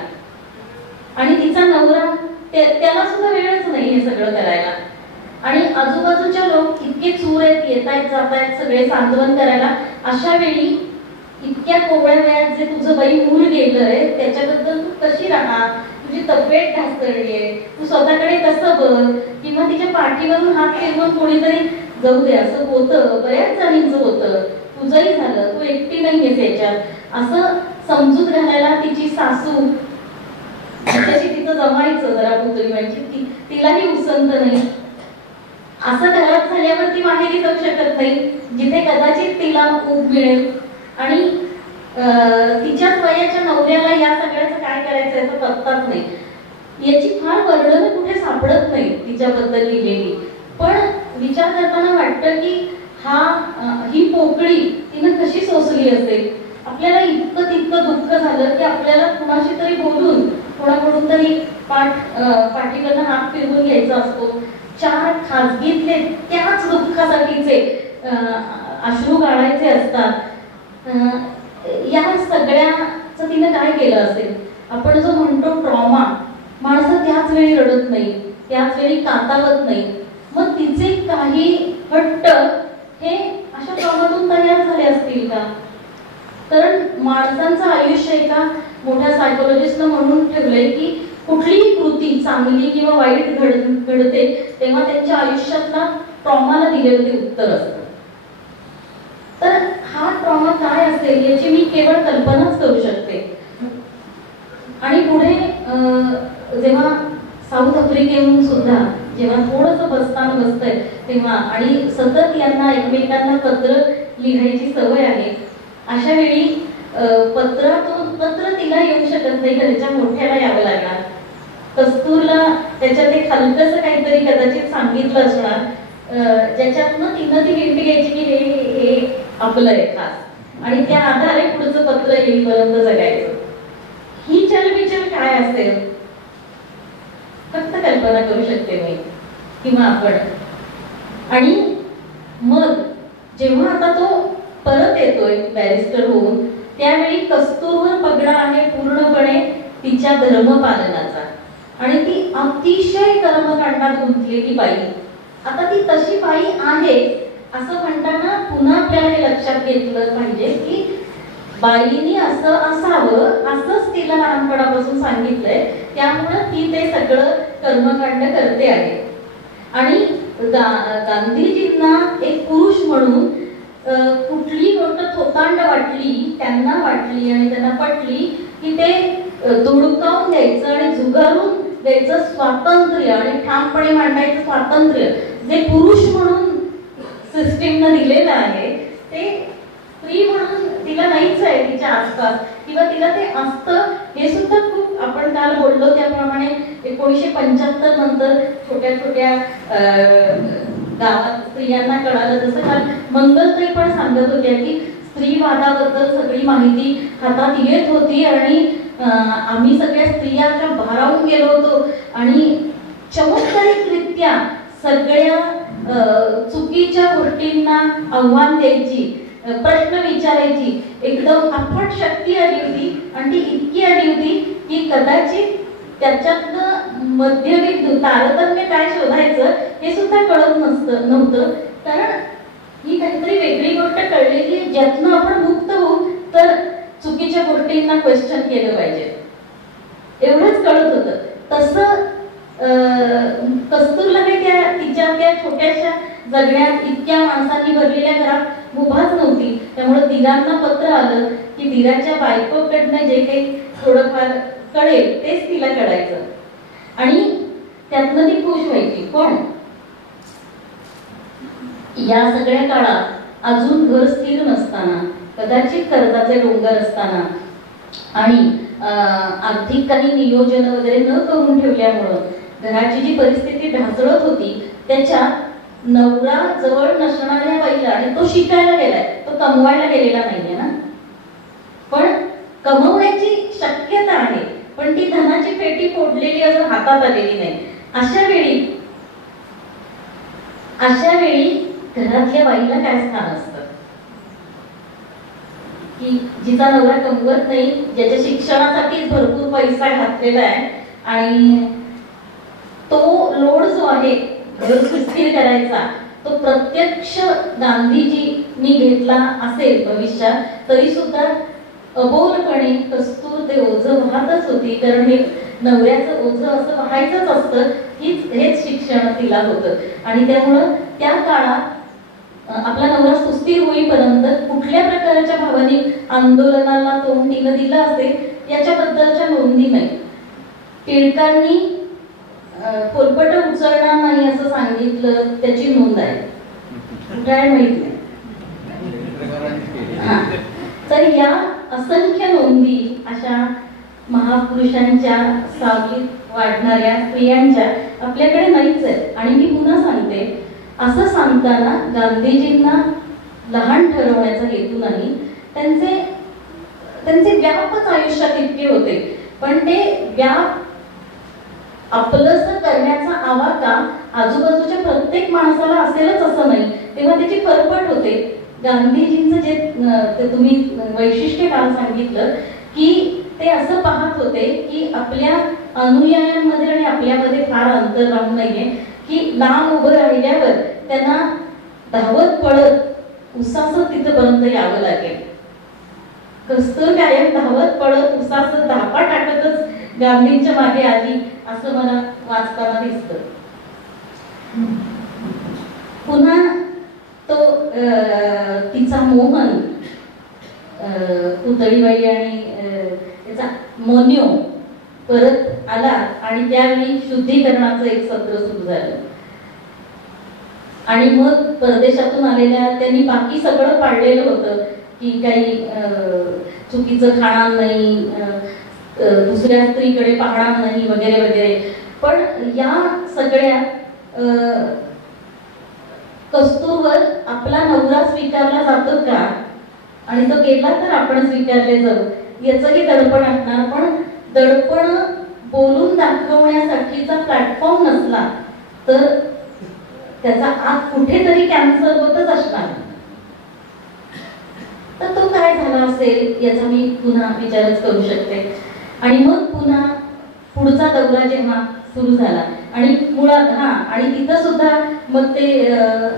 आणि तिचा नवरा त्याला सुद्धा वेळच नाही हे सगळं करायला. आणि आजूबाजूच्या लोक इतके चूर आहेत, येत आहेत जात आहेत सगळे सांत्वन करायला. अशा वेळी इतक्या कोवळ्या वयात जे तुझं बाई मूल गेलंय त्याच्याबद्दल तू कशी राहणार, तुझी तब्येत ढासळली आहे, तू स्वतःकडे कसं बघ, किंवा तिच्या पाठीवरून हात फिरवून कोणीतरी जाऊ दे असं होतं, बऱ्याच जणींचं होतं, तुझंही झालं, तू एकटी नाहीयेस याच्यात, असं समजूत घालायला तिची सासू त्याची तिचं जमायचं जरा पुतळी म्हणजे तिलाही उसंत नाही. असं घरात झाल्यावर ती माहेरी जाऊ शकत नाही जिथे कदाचित तिला ऊब मिळेल. आणि तिच्याच वयाच्या नवऱ्याला या सगळ्याचं काय करायचं याचा पत्ताच नाही. याची फार वर्णनं कुठे सापडत नाही तिच्याबद्दल लिहिलेली. पण विचार करताना वाटतं की ही पोकळी तिनं कशी सोसली असेल. आपल्याला इतकं तितकं दुःख झालं की आपल्याला कुणाशी तरी बोलून कोणाकडून तरी पाठीकडनं हात फिरवून घ्यायचा असतो. 4 खाजगीतले त्याच दुःखासाठीचे अश्रू गाळायचे असतात. या सगळ्याचं तिने काय केलं असेल. आपण जो म्हणतो ट्रॉमा, माणसं त्याच वेळी रडत नाही, त्याच वेळी कातावत नाही. मग तिचे काही हट्ट हे अशा ट्रॉमातून तयार झाले असतील का. कारण माणसांचं आयुष्य एका मोठ्या सायकोलॉजिस्टनं म्हणून ठेवलंय की कुठलीही कृती चांगली किंवा वाईट घडते तेव्हा त्यांच्या आयुष्यातला ट्रॉमाला दिलेलं ते उत्तर असतं. तर हा ट्रॉमा काय असेल याची मी केवळ कल्पनाच करू शकते. आणि पुढे जेव्हा साऊथ आफ्रिकेहून सुद्धा जेव्हा थोडंसं बसताना बसतंय तेव्हा आणि सतत यांना एकमेकांना पत्र लिहायची सवय आहे. अशा वेळी पत्र तिला येऊ शकत नाही, घरच्या मोठ्याला यावं लागणार. कस्तूरला त्याच्यात एक हलकस काहीतरी कदाचित सांगितलं असणार, ज्याच्यातनं तिनं ती हिंट घ्यायची की हे आपलं आहे खास, आणि त्या आधारे पुढचं पत्र येईपर्यंत जगायचं. ही चलबिचल काय असेल फक्त कल्पना करू शकते मी किंवा आपण. आणि मग जेव्हा आता तो परत येतोय बॅरिस्टर होऊन, त्यावेळी कस्तूरवर पगडा आहे पूर्णपणे तिच्या धर्मपालनाचा, आणि ती अतिशय कर्मकांडात गुंतलेली बाई. आता ती तशी बाई आहे असं म्हणताना पुन्हा आपल्याला हे लक्षात घेतलं पाहिजे की बाईनी असं असावं असंच तिला लहानपणापासून सांगितलंय, त्यामुळं ती ते सगळं कर्मकांड करते आहे. आणि गांधीजींना एक पुरुष म्हणून कुठली गोष्ट थोतांड वाटली, त्यांना वाटली आणि त्यांना पटली की ते धुडकावून द्यायचं आणि झुगारून द्यायचं स्वातंत्र्य आणि ठामपणे मांडायचं स्वातंत्र्य जे पुरुष म्हणून सिस्टीमनं दिलेलं आहे, ते स्त्री म्हणून तिला नाहीच आहे तिच्या आसपास, किंवा तिला ते असतं हे सुद्धा खूप आपण काल बोललो त्याप्रमाणे 1975 नंतर छोट्या छोट्या गावात स्त्रियांना कळालं. जसं काल मंगलताई पण सांगत होत्या की स्त्रीवादाबद्दल सगळी माहिती हातात येत होती आणि आम्ही सगळ्या स्त्रिया भारावून गेलो होतो आणि चमत्कारिकरित्या सगळ्या चुकीच्या गोष्टींना आव्हान द्यायची, प्रश्न विचारायची एकदम अफाट शक्ती आली होती. आणि ती इतकी आली होती की कदाचित त्याच्यातलं मध्यबिंदू तारतम्य काय शोधायचं हे सुद्धा कळत नव्हतं. कारण ही काहीतरी वेगळी गोष्ट कळलेली ज्यातनं आपण मुक्त होऊ तर चुकीच्या गोष्टींना क्वेश्चन केलं पाहिजे एवढंच कळत होतं. तसं कस्तूरला तिच्या त्या छोट्याशा जगण्यात इतक्या माणसांनी भरलेल्या घरात मुभाच नव्हती. त्यामुळे दिरांना पत्र आलं की दिराच्या बायकोकडनं जे काही थोडंफार कळेल तेच तिला कळायचं आणि त्यातनं ती खुश व्हायची. पण या सगळ्या काळात अजून घर स्थिर नसताना, कदाचित कर्जाचे डोंगर असताना आणि आर्थिक काही नियोजन वगैरे न करून ठेवल्यामुळं घराची जी परिस्थिती ढासळत होती, त्याच्यात नवरा जवळ नसणाऱ्या बाईला, आणि तो शिकायला गेलाय, तो कमवायला गेलेला नाहीये ना, पण कमवण्याची शक्यता आहे, पण ती धनाची पेटी फोडलेली अजून हातात आलेली नाही. अशा वेळी घरातल्या बाईला काय स्थान असतं की जिचा नवरा कमवत नाही, ज्याच्या शिक्षणासाठी भरपूर पैसा घातलेला आहे आणि तो लोड जो आहे घर स्थिर करायचा तो प्रत्यक्ष गांधीजींनी घेतला असेल भविष्यात, तरी सुद्धा अबोलपणे कस्तूर ते ओझं वाहतच होती. कारण हे नवऱ्याचं ओझं असं वाहायचंच असतं, हेच शिक्षण तिला होतं. आणि त्यामुळं त्या काळात आपला नवरा सुस्थिर होईपर्यंत कुठल्या प्रकारच्या भावनिक आंदोलनाला तोंड तिनं दिलं असेल याच्याबद्दलच्या नोंदी नाही. टिळकांनी फोलपट उचलणार नाही असं सांगितलं त्याची नोंद आहे, काय माहित नाही. तर या असंख्य नोंदी अशा महापुरुषांच्या सावलीत वाढणाऱ्या स्त्रियांच्या आपल्याकडे नाहीच आहेत. आणि मी पुन्हा सांगते, असं सांगताना गांधीजींना लहान ठरवण्याचा हेतू नाही. त्यांचे व्यापच आयुष्यात इतके होते, पण ते व्याप आपलंसं करण्याचा आवाका आजूबाजूच्या प्रत्येक माणसाला असेलच असं नाही. तेव्हा त्याची फरफट होते. गांधीजींचं जे तुम्ही वैशिष्ट्य काल सांगितलं की ते असं पाहत होते की आपल्या अनुयायांमध्ये आणि आपल्यामध्ये फार अंतर राहू नये, की लांब उभं राहिल्यावर त्यांना धावत पळत उसाचं तिथपर्यंत यावं लागेल. कस्तूर कायम धावत पळत उसाचं धापा टाकतच गांधींच्या मागे आली असं मला वाचताना दिसतं. पुन्हा तो तिचा मोहन पुतळीबाई आणि त्याचा मोन्यो परत आला आणि त्यावेळी शुद्धीकरणाचं एक सत्र सुरू झालं. आणि मग परदेशातून आलेल्या त्यांनी बाकी सगळं पाळलेलं होतं की काही चुकीचं खाणार नाही, दुसऱ्या स्त्रीकडे पाहणार नाही वगैरे वगैरे. पण या सगळ्या कस्तूरवर आपला नवरा स्वीकारला जातो का, आणि तो केला तर आपण स्वीकारले जाऊ, याचंही दडपण असणार. पण दडपण बोलून दाखवण्यासाठीचा प्लॅटफॉर्म नसला तर त्याचा आत कुठेतरी कॅन्सर होतच असणार. तर तो काय झाला असेल याचा मी पुन्हा विचारच करू शकते. आणि मग पुन्हा पुढचा दौरा जेव्हा सुरू झाला आणि मुळात आणि तिथं सुद्धा मग ते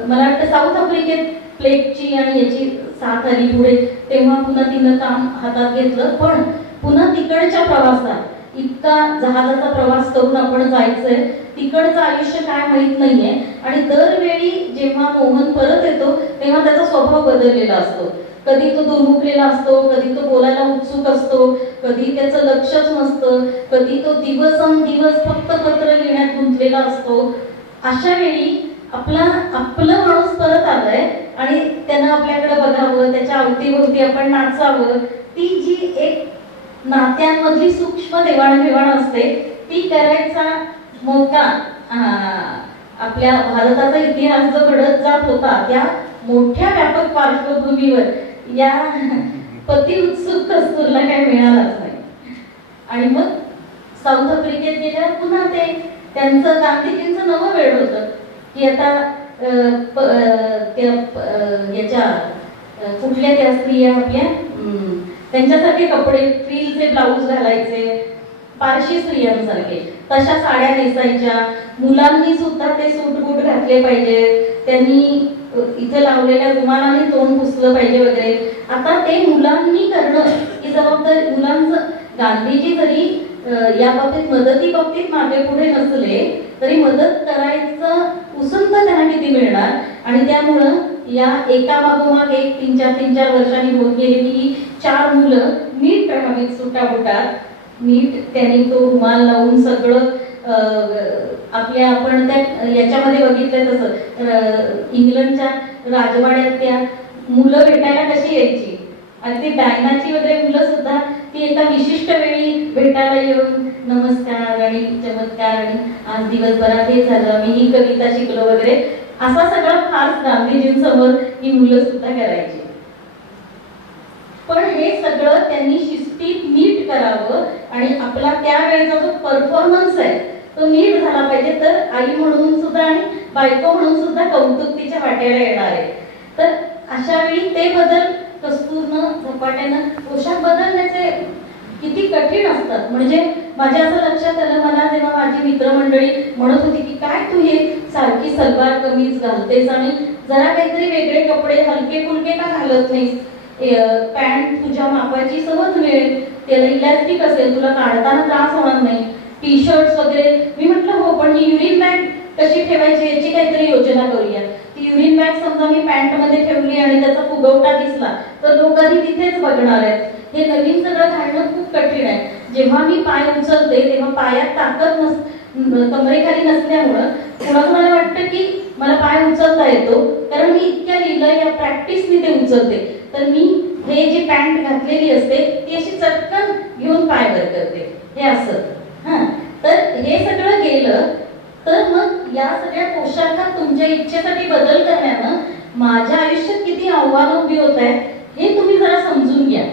मला वाटतं साऊथ आफ्रिकेत प्लेगची आणि याची साथ आली पुढे, तेव्हा पुन्हा तिनं काम हातात घेतलं. पण पुन्हा तिकडच्या प्रवासात इतका जहाजाचा प्रवास करून आपण जायचंय, तिकडचं आयुष्य काय माहित नाहीये. आणि दरवेळी जेव्हा मोहन परत येतो तेव्हा त्याचा स्वभाव बदललेला असतो. कधी तो दुर्मुखलेला असतो, कधी तो बोलायला उत्सुक असतो, कधी त्याचं लक्षच नसतं, कधी तो दिवस फक्त पत्र लिहिण्यात गुंतलेला असतो. अशा वेळी आपलं माणूस परत आलाय आणि त्यानं आपल्याकडे बघावं, त्याच्या अवतीभोवती आपण नाचावं, ती जी एक नात्यांमधली सूक्ष्म देवाणघेवाण असते ती करायचा मौका आपल्या भारताचा इतिहास जो घडत जात होता त्या मोठ्या व्यापक पार्श्वभूमीवर या पती उत्सुक कस्तूरला काही मिळालाच नाही. आणि मग साऊथ आफ्रिकेत गेल्यावर पुन्हा ते त्यांचं गांधीजींचं नवं वेळ होतं की आता याच्या कुठल्या त्या स्त्रिया आपल्या त्यांच्यासारखे कपडे फ्रीलचे ब्लाऊज घालायचे, पारशी स्त्रियांसारखे तशा साड्या नेसायच्या, मुलांनी सुद्धा ते सूट बूट घातले पाहिजे, त्यांनी इथे लावलेल्या रुमालाने तोंड पुसलं पाहिजे वगैरे. आता ते मुलांनी करणं ही जबाबदारी मुलांचं, गांधीजी जरी या बाबतीत मागे पुढे नसले तरी मदत करायचं उसंत त्यांना किती मिळणार. आणि त्यामुळं या एका मागोमाग एक 3-4 वर्षांनी होत गेलेली ही 4 मुलं नीट राहावीत सुटाबुटात, नीट त्यांनी तो रुमाल लावून सगळं आपल्या आपण त्या याच्यामध्ये बघितलंय तसं इंग्लंडच्या राजवाड्यात त्या मुलं भेटायला कशी यायची, आणि ती डायनाची वगैरे मुलं सुद्धा ती एका विशिष्ट वेळी भेटायला येऊन नमस्कार आणि चमत्कार आणि आज दिवसभरात हे झालं, मी ही कविता शिकलो वगैरे, असा सगळा खास गांधीजींसमोर ही मुलं सुद्धा करायची. पण हे सगळं त्यांनी शिस्तीत नीट करावं आणि आपला त्यावेळेचा जो परफॉर्मन्स आहे तो नीट झाला पाहिजे, तर आई म्हणून सुद्धा आणि बायको म्हणून सुद्धा कौतुक तिच्या वाट्याला येणार आहे. तर अशा वेळी ते बदल कस्तूरनं झपाट्यानं पोशाख बदलण्याचे किती कठीण असतात. म्हणजे माझ्या असं लक्षात आलं, मला तेव्हा माझी मित्रमंडळी म्हणत होती की काय तू हे सारखी सलवार कमीज घालतेस आणि जरा काहीतरी वेगळे कपडे हलके फुलके का घालत नाहीस, पॅन्ट तुझ्या मापाची सहज मिळेल, त्याला इलॅस्टिक असेल, तुला काढताना त्रास होणार नाही, टी शर्ट्स वगैरे. मी म्हटलं हो, पण ही युरिन बॅग कशी ठेवायची याची काहीतरी योजना करूया. ती युरिन बॅग समजा मी पॅन्ट मध्ये ठेवली आणि त्याचा फुगवटा दिसला तर लोक आधी तिथेच बघणार आहेत. हे नवीन सगळं घालणं खूप कठीण आहे. जेव्हा मी पाय उचलते तेव्हा पायात ताकद कमरेखाली नसल्यामुळं कुणाला वाटतं की मला पाय उचलता येतो कारण मी इतक्या लिहिलं या प्रॅक्टिसने ते उचलते. तर मी हे जे पॅन्ट घातलेली असते ती अशी चटकन घेऊन पाय वर करते, हे असं. तर हे सगळं गेलं तर मग या सगळ्या पोशाखात तुमच्या इच्छेसाठी बदल करण्यानं माझ्या आयुष्यात किती आव्हानं उभी होत आहेत हे तुम्ही जरा समजून घ्या.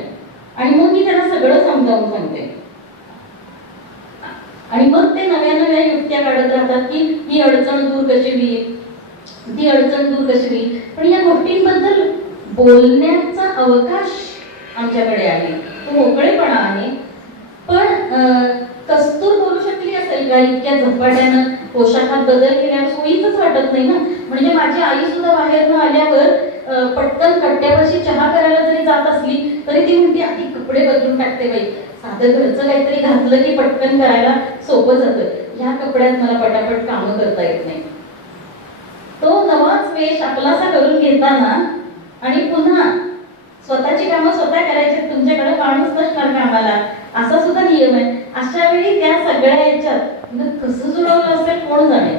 आणि मग मी त्यांना सगळं समजावून सांगते. आणि मग ते नव्या युक्त्या काढत राहतात की ही अडचण दूर कशी होईल, ती अडचण दूर कशी होईल. पण या गोष्टींबद्दल बोलण्याचा अवकाश आमच्याकडे आहे, तो मोकळेपणा आहे. पण कस्तूर बोलू शकली असेल का इतक्या झपाट्यानं पोशाखात बदल केल्यावर? सोयीच वाटत नाही ना. म्हणजे माझी आई सुद्धा बाहेरनं आल्यावर पटकन कट्ट्यावरची चहा करायला जरी जात असली तरी ती म्हणते आधी कपडे बदलून टाकते बाई, साधं घरचं काहीतरी घातलं की पटकन करायला सोपं जातं, ह्या कपड्यात मला पटापट कामं करता येत नाही. तो नवाच वेश आपलासा करून घेताना आणि पुन्हा स्वतःची कामं स्वतः करायची, तुमच्याकडे माणूस नसणार कामाला, असा सुद्धा नियम आहे. अशा वेळी त्या सगळ्या याच्यात कसं जुळवलं असेल कोण जाणे.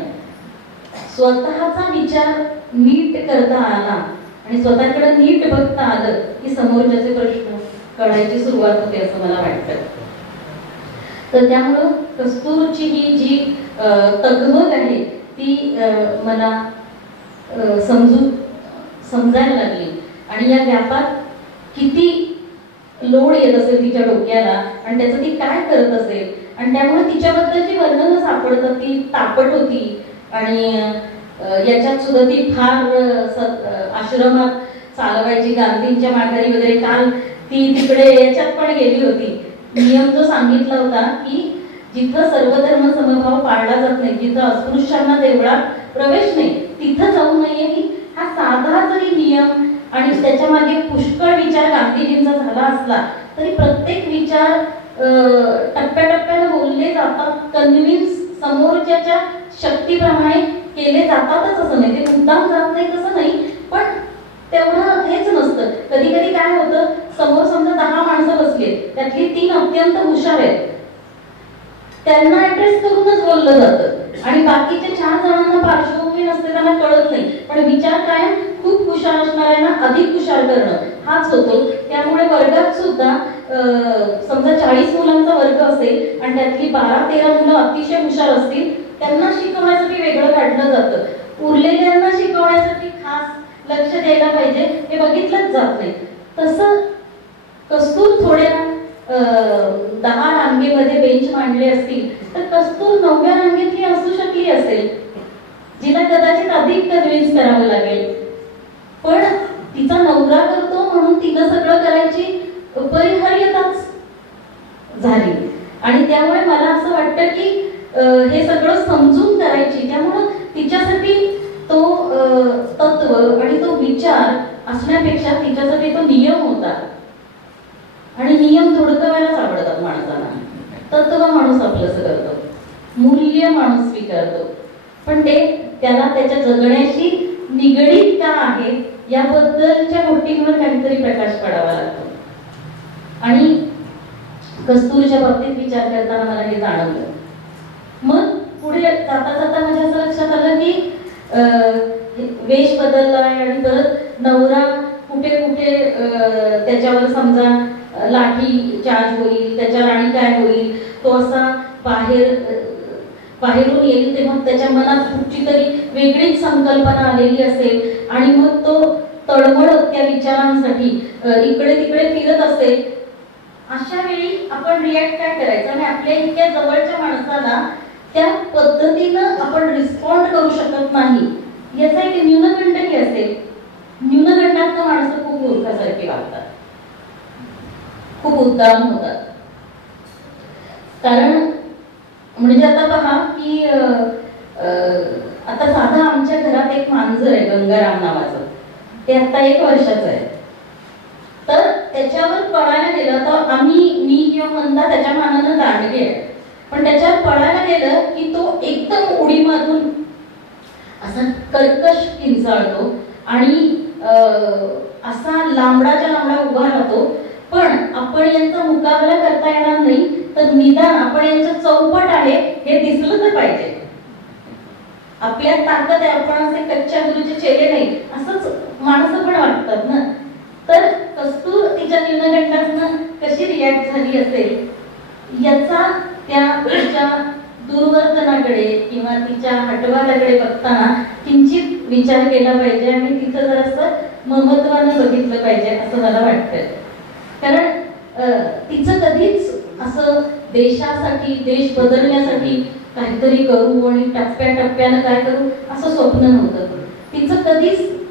स्वतःचा विचार नीट करता आला आणि स्वतःकडे नीट बघता आलं की समोरच्याचे प्रश्न कळायची सुरुवात होते असं मला वाटतं. तर त्यामुळं कस्तूरची ही जी तगमग आहे ती मला समजायला लागली. आणि या व्यापात किती लोड येत असेल तिच्या डोक्याला आणि त्याचं ती काय करत असेल, आणि त्यामुळे तिच्याबद्दलची वर्णनं सापडतात ती तापट होती. आणि याच्यात सुद्धा ती फार आश्रमात चालवायची, गांधींच्या माघारी वगैरे. काल ती तिकडे याच्यात पण गेली होती. नियम जो सांगितला होता की जिथं सर्वधर्म समभाव पाळला जात नाही, जिथं अस्पृश्यांना देवळात प्रवेश नाही, तिथं जाऊ नये. ही हा साधा जरी नियम आणि त्याच्या मागे पुष्कळ विचार गांधीजींचा झाला असला तरी प्रत्येक विचार टप्प्याटप्प्याने बोलले जातात, कन्व्हिन्स समोरच्याच्या शक्तीप्रमाणे केले जातातच असं नाही, ते मुद्दाम जात नाही तसं नाही. पण तेवढं हेच नसतं. कधी कधी काय होतं, समोर समजा 10 माणसं बसली, त्यातली 3 अत्यंत हुशार आहेत, त्यांना ऍड्रेस करूनच बोललं जातं आणि बाकीच्या 4 जणांना पार्श्वभूमी नसते, त्यांना कळत नाही. पण विचार काय, खूप हुशार असणाऱ्यांना अधिक हुशार करणं हाच होतो. त्यामुळे वर्गात सुद्धा समजा 40 मुलांचा वर्ग असेल आणि त्यातली 12-13 मुलं अतिशय हुशार असतील, त्यांना शिकवण्यासाठी वेगळं काढलं जातं. उरलेल्यांना शिकवण्यासाठी खास लक्ष द्यायला पाहिजे हे बघितलंच जात नाही. तसं कस्तूर थोड्या 10 रांगेमध्ये बेंच मांडले असतील तर कस्तूर 9व्या रांगेतली असू शकली असेल, जिला कदाचित अधिक कन्व्हिन्स करावं लागेल. पण तिचा नवरा करतो म्हणून तिनं सगळं करायची अपरिहार्यताच झाली. आणि त्यामुळे मला असं वाटतं की हे सगळं समजून करायची, त्यामुळं तिच्यासाठी तो तत्व आणि तो विचार असण्यापेक्षा तिच्यासाठी तो नियम होता. आणि नियम धुडकवायलाच आवडतात माणसांना. तत्व माणूस आपलंसं करतो, मूल्य माणूस स्वीकारतो, पण ते त्याला त्याच्या जगण्याशी निगडीत का आहे याबद्दलच्या गोष्टींवर काहीतरी प्रकाश पडावा लागतो. आणि कस्तूरच्या बाबतीत विचार करताना मला हे जाणवलं. मग पुढे जाता जाता माझ्या असं लक्षात आलं की वेश बदललाय आणि परत नवरा कुठे कुठे त्याच्यावर समजा लाठी चार्ज होईल, त्याच्यावर आणि काय होईल, तो असा बाहेरून येईल तेव्हा त्याच्या मनात कुठची तरी वेगळीच संकल्पना आलेली असेल आणि मग तो तळमळत त्या विचारांसाठी इकडे तिकडे फिरत असेल. अशा वेळी आपण रिॲक्ट काय करायचं आणि आपल्या इतक्या जवळच्या माणसाला त्या पद्धतीनं आपण रिस्पॉन्ड करू शकत नाही याचा एक न्यूनगंडही असेल. न्यूनगंडात माणसं खूप मूर्खासारखी वागतात, खूप उद्दाम होतात. कारण म्हणजे आता पहा की आता साधा आमच्या घरात एक मांजर आहे गंगाराम नावाचं, ते आता 1 वर्षाचं आहे. तर त्याच्यावर पळायला गेलं तर मी किंवा मंदा त्याच्या मानानं दांडगे आहे, पण त्याच्यावर पळायला गेलं की तो एकदम उडी मारून असा कर्कश किंचाळतो आणि असा लांबडाच्या लांबडा उभा राहतो. पण आपण यांचा मुकाबला करता येणार नाही, तर निदान आपण यांचं चौपट आहे हे दिसलं तर पाहिजे. आपल्यात ताकद आहे, आपण असे कच्च्या गुरुचे चेले नाही असंच माणसं पण वाटतात ना. तर कस्तूर तिच्या न्यूनगंडातनं कशी रिॲक्ट झाली असेल याचा त्या तिच्या दुर्वर्तनाकडे किंवा तिच्या हटवाल्याकडे बघताना किंचित विचार केला पाहिजे आणि तिथं जरासं ममत्वानं बघितलं पाहिजे असं मला वाटतंय. कारण तिचं कधीच असं देशासाठी, देश बदलण्यासाठी काहीतरी करू आणि टप्प्याटप्प्यानं काय करू असं स्वप्न नव्हतं.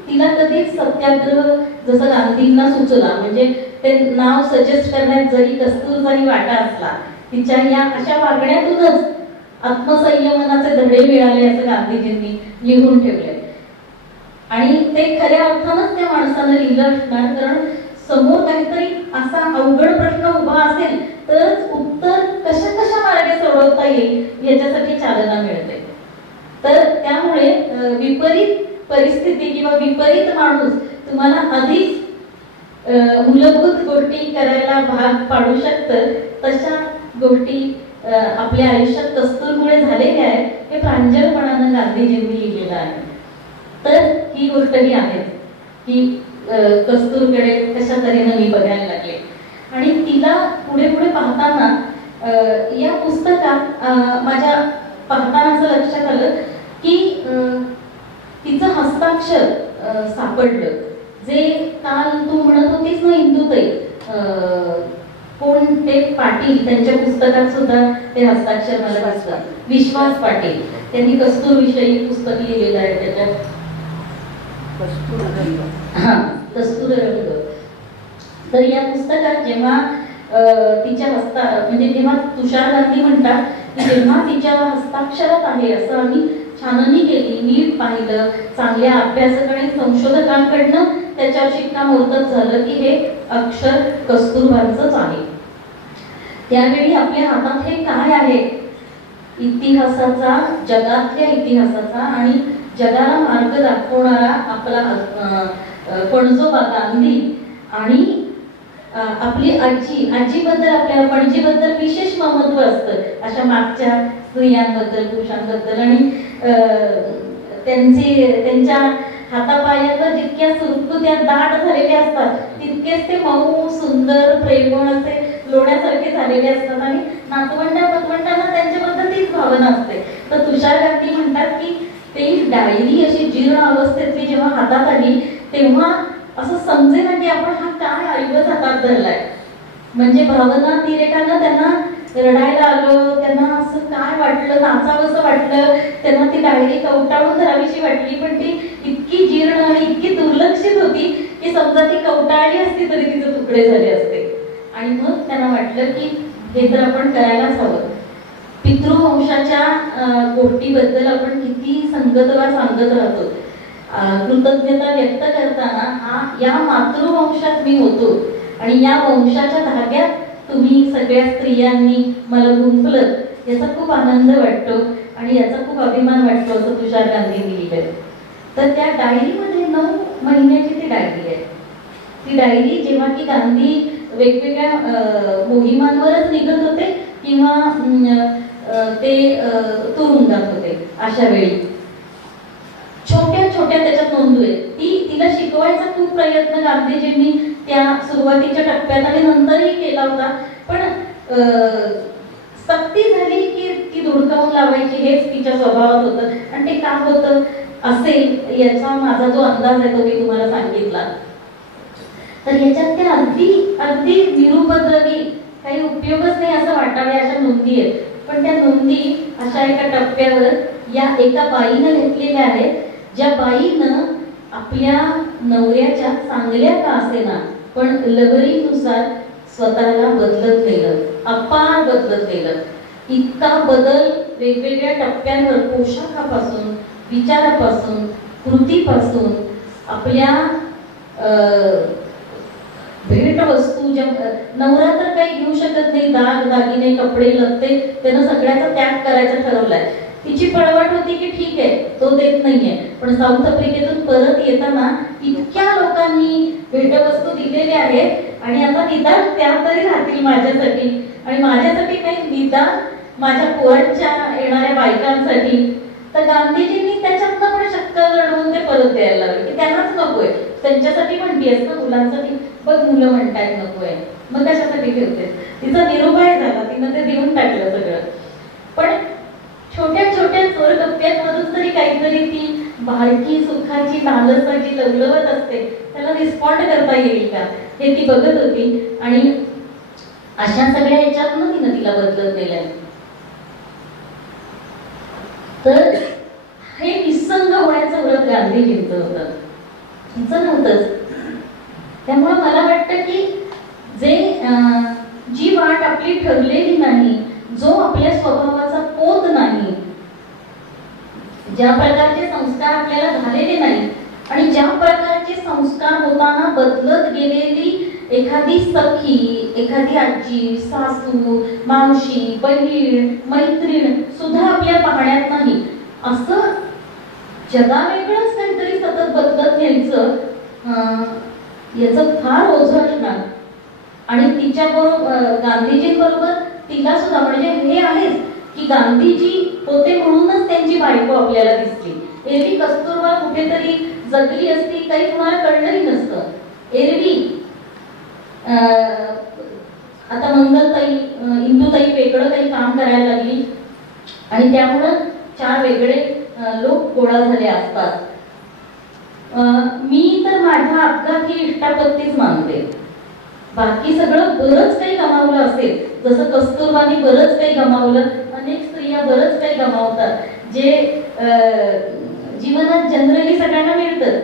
तिला कधीच सत्याग्रह जसं गांधींना सुचला, म्हणजे ते नाव सजेस्ट करण्यात जरी कस्तूर जरी वाटा असला, तिच्या या अशा वागण्यातूनच आत्मसंयमनाचे धडे मिळाले असं गांधीजींनी लिहून ठेवले. आणि ते खऱ्या अर्थानंच त्या माणसानं लिहिलं असणार, कारण समोर काहीतरी असा अवघड प्रश्न उभा असेल तरच उत्तर कशा मार्गे सोडवता येईल याच्यासाठी चालना मिळते. तर त्यामुळे विपरीत परिस्थिती किंवा विपरीत माणूस तुम्हाला अधिक मूलभूत गोष्टी करायला भाग पाडू शकतं. तशा गोष्टी आपल्या आयुष्यात कस्तूरमुळे झालेल्या आहेत हे प्रांजळपणानं गांधीजींनी लिहिलेलं आहे. तर ही गोष्टही आहे की कस्तूरकडे कशा तऱ्हेनं मी बघायला लागले. आणि तिला पुढे पुढे पाहताना या पुस्तकात माझ्या पाहताना असं लक्षात आलं की तिचं हस्ताक्षर सापडलं, जे काल तू म्हणत होतीस ना इंदुताई, कोण ते पाटील, त्यांच्या पुस्तकात सुद्धा ते हस्ताक्षर मला वाचलं, विश्वास पाटील, त्यांनी कस्तूर विषयी पुस्तक लिहिलेलं आहे. त्याच्यात कस्तूर रंग. तर या पुस्तकात जेव्हा तिच्या म्हणजे जेव्हा तुषार गांधी म्हणतात की जेव्हा तिच्या हस्ताक्षरात आहे असं आम्ही छाननी केली, नीट पाहिलं, चांगल्या अभ्यासक आणि संशोधकांकडनं त्याच्यावर शिक्कामोर्तब झालं की हे अक्षर कस्तुरबांचंच आहे. त्यावेळी आपल्या हातात हे काय आहे, इतिहासाचा, जगातल्या इतिहासाचा आणि जगाला मार्ग दाखवणारा आपला पणजोबा गांधी आणि आपली आजीबद्दल, आपल्या पणजीबद्दल विशेष महत्व असतं अशा मागच्या स्त्रियांबद्दल, पुरुषांबद्दल. आणि त्यांच्या हातापायावर जितक्या सुरकुत्या दाट झालेल्या असतात तितकेच ते मऊ, सुंदर, प्रेमळ असे लोण्यासारखे झालेले असतात. आणि नातवंडांना त्यांच्याबद्दल तीच भावना असते. तर तुषार गांधी म्हणतात की ते डायरी अशी जीर्ण अवस्थेतली जेव्हा हातात आली तेव्हा असं समजेना की आपण हा काय ऐवज हातात धरलाय. म्हणजे भावना तिरेकांना त्यांना रडायला आलं, त्यांना असं काय वाटलं, नाचावंसं वाटलं, त्यांना ती डायरी कवटाळून धरावीशी वाटली, पण ती इतकी जीर्ण आणि इतकी दुर्लक्षित होती की समजा ती कवटाळली असती तरी तिचे तुकडे झाले असते. आणि मग त्यांना वाटलं की हे तर आपण करायलाच हवं. पितृवंशाच्या गोष्टीबद्दल आपण किती संगतवा सांगत राहतो. कृतज्ञता व्यक्त करताना या मातृवंशात मी होतो आणि या वंशाच्या धाग्यात तुम्ही सगळ्या स्त्रियांनी मला गुंफलं, याचा खूप आनंद वाटतो आणि याचा खूप अभिमान वाटतो असं तुषार गांधींनी लिहिलं. तर त्या डायरीमध्ये 9 महिन्याची ती डायरी आहे. ती डायरी जेव्हा की गांधी वेगवेगळ्या मोहिमांवरच निघत होते किंवा ते तुरुंगात होते, अशा वेळी छोट्या छोट्या त्याच्यात नोंदी आहेत. तिला शिकवायचा खूप प्रयत्न गांधीजींनी त्या सुरुवातीच्या टप्प्यात आणि नंतरही केला होता, पण सक्ती झाली की ती धुडकावून लावायची, हेच तिच्या स्वभावात होतं. आणि ते का होतं असेल याचा माझा जो अंदाज आहे तो मी तुम्हाला सांगितला. तर याच्यात त्या अगदी निरुपद्रवी, काही उपयोगच नाही असं वाटावे अशा नोंदी आहेत. पण त्या नोंदी अशा एका टप्प्यावर या एका बाईनं घेतलेल्या आहेत, ज्या बाईनं आपल्या नवऱ्याच्या चांगल्या का असेना पण लहरीनुसार स्वतःला बदलत गेलं, अपार बदलत गेलं. इतका बदल वेगवेगळ्या टप्प्यांवर, पोशाखापासून, विचारापासून, कृतीपासून, आपल्या भेटवस्तू, ज्या नवरा तर काही घेऊ शकत नाही, दाग दागिने, कपडे लत्ते, त्यानं सगळ्याचा त्याग करायचा ठरवलाय. तिची पळवाट होती की ठीक आहे तो देत नाहीये, पण साऊथ आफ्रिकेतून परत येताना इतक्या लोकांनी भेटवस्तू दिलेल्या आहेत आणि आता निदान त्या तरी राहतील माझ्यासाठी, आणि माझ्यासाठी काही निदान माझ्या पोरांच्या येणाऱ्या बायकांसाठी. तर गांधीजींनी त्याच्यातनं पण शक्कल लढवून ते परत द्यायला लागले की त्यांनाच नकोय, त्यांच्यासाठी म्हणतीयस ना, मुलांसाठी बघ मुलं म्हणतायत नकोय, मग कशासाठी ठेवते. तिचा निरुपाय झाला, तिनं ते देऊन टाकलं सगळं. पण छोट्या छोट्या चोरगप्प्यांमधून तरी काहीतरी ती भारती सुखाची, लालसाची लवलवत असते, त्याला रिस्पॉन्ड करता येईल का हे ती बघत होती. आणि अशा सगळ्या याच्यातनं तिनं तिला बदलत गेलंय. तर हे निसंग होण्याचं व्रत गांधीजींचं होतं, तिचं नव्हतंच. त्यामुळे मला वाटतं की जी वाट आपली ठरलेली नाही, जो आपल्या स्वभावाचा पोत नाही, ज्या प्रकारचे संस्कार आपल्याला झालेले नाही आणि ज्या प्रकारचे संस्कार होताना बदलत गेलेली एखादी सखी, एखादी आजी, सासू, मावशी, बहीण, मैत्रीण सुद्धा आपल्या पाहण्यात नाही, असं जगावेगळंच काहीतरी सतत बदलत न्यायचं, याचं फार ओझं असणार. आणि तिच्याबरोबर गांधीजींबरोबर तिला सुद्धा, म्हणजे हे आहेच की गांधीजी होते म्हणूनच त्यांची बायको आपल्याला दिसली. एरवी कस्तुरबा कुठेतरी जगली असती काही तुम्हाला कळलंही नसतं. एरवी आता मंगलताई इंदुताई वेगळं काही काम करायला लागली आणि त्यामुळं 4 वेगळे लोक गोळा झाले असतात. मी तर माझा अपघात ही इष्टापत्तीच मानते. बाकी सगळं बरंच काही गमावलं असेल, जसं कस्तुरबानी बरंच काही गमावलं, अनेक स्त्रिया बरंच काही गमावतात, जे जीवनात जनरली सगळ्यांना मिळतं.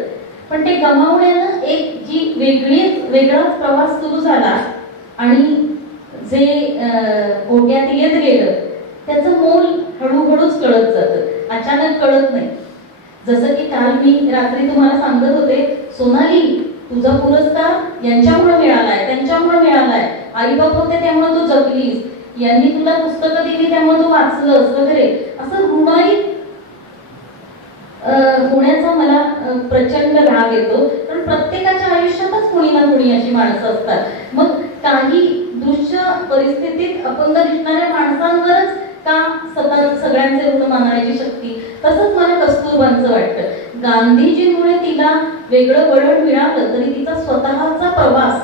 पण ते गमावण्यानं एक जी वेगळाच प्रवास सुरू झाला आणि जे ओट्यात येत गेलं त्याचं मोल हळूहळूच कळत जातं, अचानक कळत नाही. जसं की काल मी रात्री तुम्हाला सांगत होते, सोनाली तुझा पुरस्कार यांच्यामुळे मिळालाय, त्यांच्यामुळे मिळालाय, आई बाप होते त्यामुळे तू जगलीस, यांनी तुला पुस्तकं दिली त्यामुळे तू वाचलंस वगैरे, असं ऋणाई होण्याचा मला प्रचंड राग येतो. कारण प्रत्येकाच्या आयुष्यातच कोणी ना कोणी अशी माणसं असतात. मग काही दृश्य परिस्थितीत अपंग दिसणाऱ्या माणसांवरच का सतत सगळ्यांचे ऋण मानण्याची शक्ती? तसंच मला कस्तुरबांचं वाटतं. गांधीजींमुळे तिला वेगळं वळण मिळालं तरी तिचा स्वतःचा प्रवास,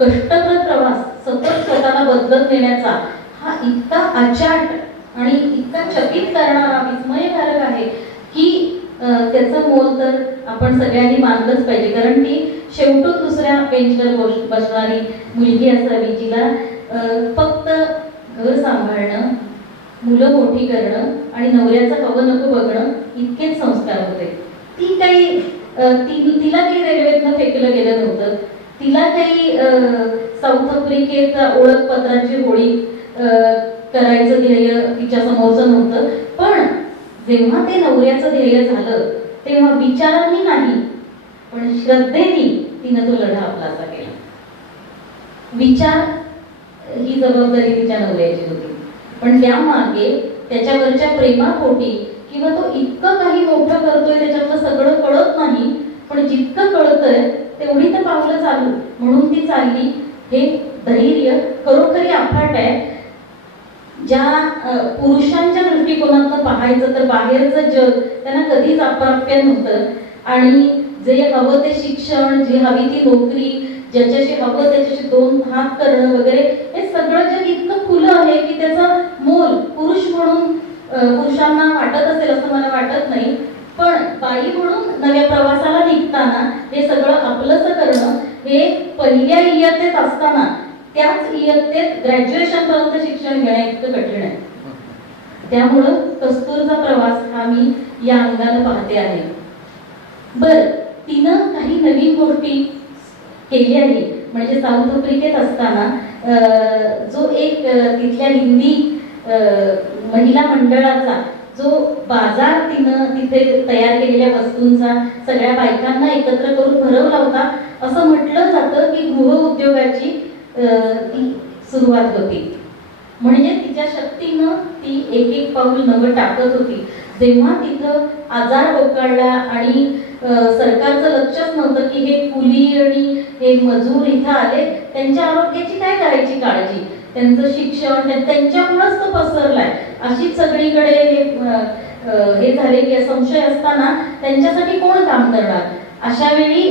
कष्टप्रद प्रवास, सतत स्वतःला बदलत नेण्याचा हा इतका अचाट आणि इतका चकित करणारा, विस्मयकारक आहे की त्याचं मोल तर आपण सगळ्यांनी मानलंच पाहिजे. कारण ती शेवटून दुसऱ्या बेंचवर बसणारी मुलगी असावी, जिला फक्त घर सांभाळणं, मुलं मोठी करणं आणि नवऱ्याचं हवं नको बघणं इतकेच संस्कार होते. ती काही तिला काही रेल्वेतनं फेकलं गेलं नव्हतं, तिला काही साऊथ आफ्रिकेत ओळखपत्राची होळी करायचं ध्येय तिच्या समोरचं नव्हतं. पण जेव्हा ते नवऱ्याचं ध्येय झालं तेव्हा विचारांनी नाही पण श्रद्धेने तिनं तो लढा आपलासा केला. विचार ही जबाबदारी तिच्या नवऱ्याची होती, पण त्यामागे त्याच्यावरच्या प्रेमापोटी किंवा तो इतकं काही मोठं करतोय त्याच्यातलं सगळं कळत नाही, पण जितकं कळतंय तेवढी तर पावलं चालू म्हणून ती चालली. हे धैर्य खरोखरी अफाट आहे. ज्या पुरुषांच्या दृष्टिकोनातून पाहायचं तर बाहेरचं जग त्यांना कधीच अप्राप्य नव्हतं आणि जे हवं ते शिक्षण, जी हवी ती नोकरी, ज्याच्याशी हवं त्याच्याशी 2 हात करणं वगैरे, हे सगळं जग इतकं खुलं आहे की त्याचं मोल पुरुष म्हणून पुरुषांना वाटत असेल असं मला वाटत नाही. पण बाई म्हणून नव्या प्रवासाला निघताना हे सगळं आपलंसं करणं हे पहिल्या इयत्तेत असताना त्याच इयत्तेत ग्रॅज्युएशन पर्यंत शिक्षण घेणं इतकं कठीण आहे. त्यामुळं कस्तूरचा प्रवास हा मी या अंगाने पाहते आहे. बरं, तिनं काही नवीन गोष्टी केल्या आहे. म्हणजे साऊथ आफ्रिकेत असताना जो एक तिथल्या हिंदी महिला मंडळाचा जो बाजार तिनं तिथे तयार केलेल्या वस्तूंचा सगळ्या बायकांना एकत्र करून भरवला होता, असं म्हटलं जातं की गृहउद्योगाची ती सुरुवात होती. म्हणजे तिच्या शक्तीनं ती एक पाऊल नवं टाकत होती. जेव्हा तिथं आजार ओकाळला आणि सरकारचं लक्षच नव्हतं की हे कुली आणि हे मजूर इथं आले, त्यांच्या आरोग्याची काय करायची काळजी, त्यांचं शिक्षण त्यांच्यामुळेच तो पसरलाय, अशीच सगळीकडे हे झाले की संशय असताना त्यांच्यासाठी कोण काम करणार. अशा वेळी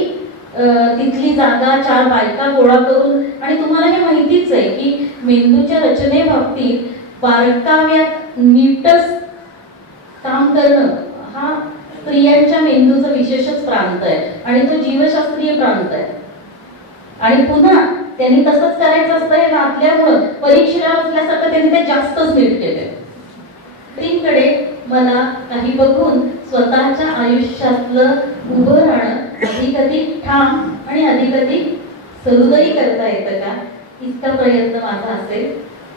तिथली जागा 4 बायका गोळा करून, आणि तुम्हाला हे माहितीच आहे की मेंदूच्या रचनेबाबतीत बारकाव्यात नीटच काम करणं हा स्त्रियांच्या मेंदूचा विशेषच प्रांत आहे आणि तो जीवशास्त्रीय प्रांत आहे. आणि पुन्हा त्यांनी तसंच करायचं असतं हे घातल्यामुळं परीक्षेला असल्यासारखं त्यांनी ते जास्तच नीट केले. स्त्रीकडे मला काही बघून स्वतःच्या आयुष्यातलं उभं राहणं अधिकाधिक ठाम आणि अधिकाधिक सहृदयी करता येतं का, इतका प्रयत्न माझा असेल.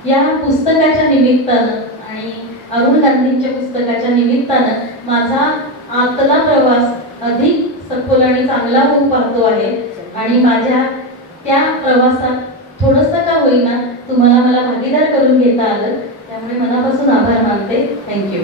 या पुस्तकाच्या निमित्तानं आणि अरुण गांधींच्या पुस्तकाच्या निमित्तानं माझा आतला प्रवास अधिक सखोल आणि चांगला होऊ पाहतो आहे आणि माझ्या त्या प्रवासात थोडंसं का होईना तुम्हाला मला भागीदार करून घेता आलं, त्यामुळे मनापासून आभार मानते. थँक्यू.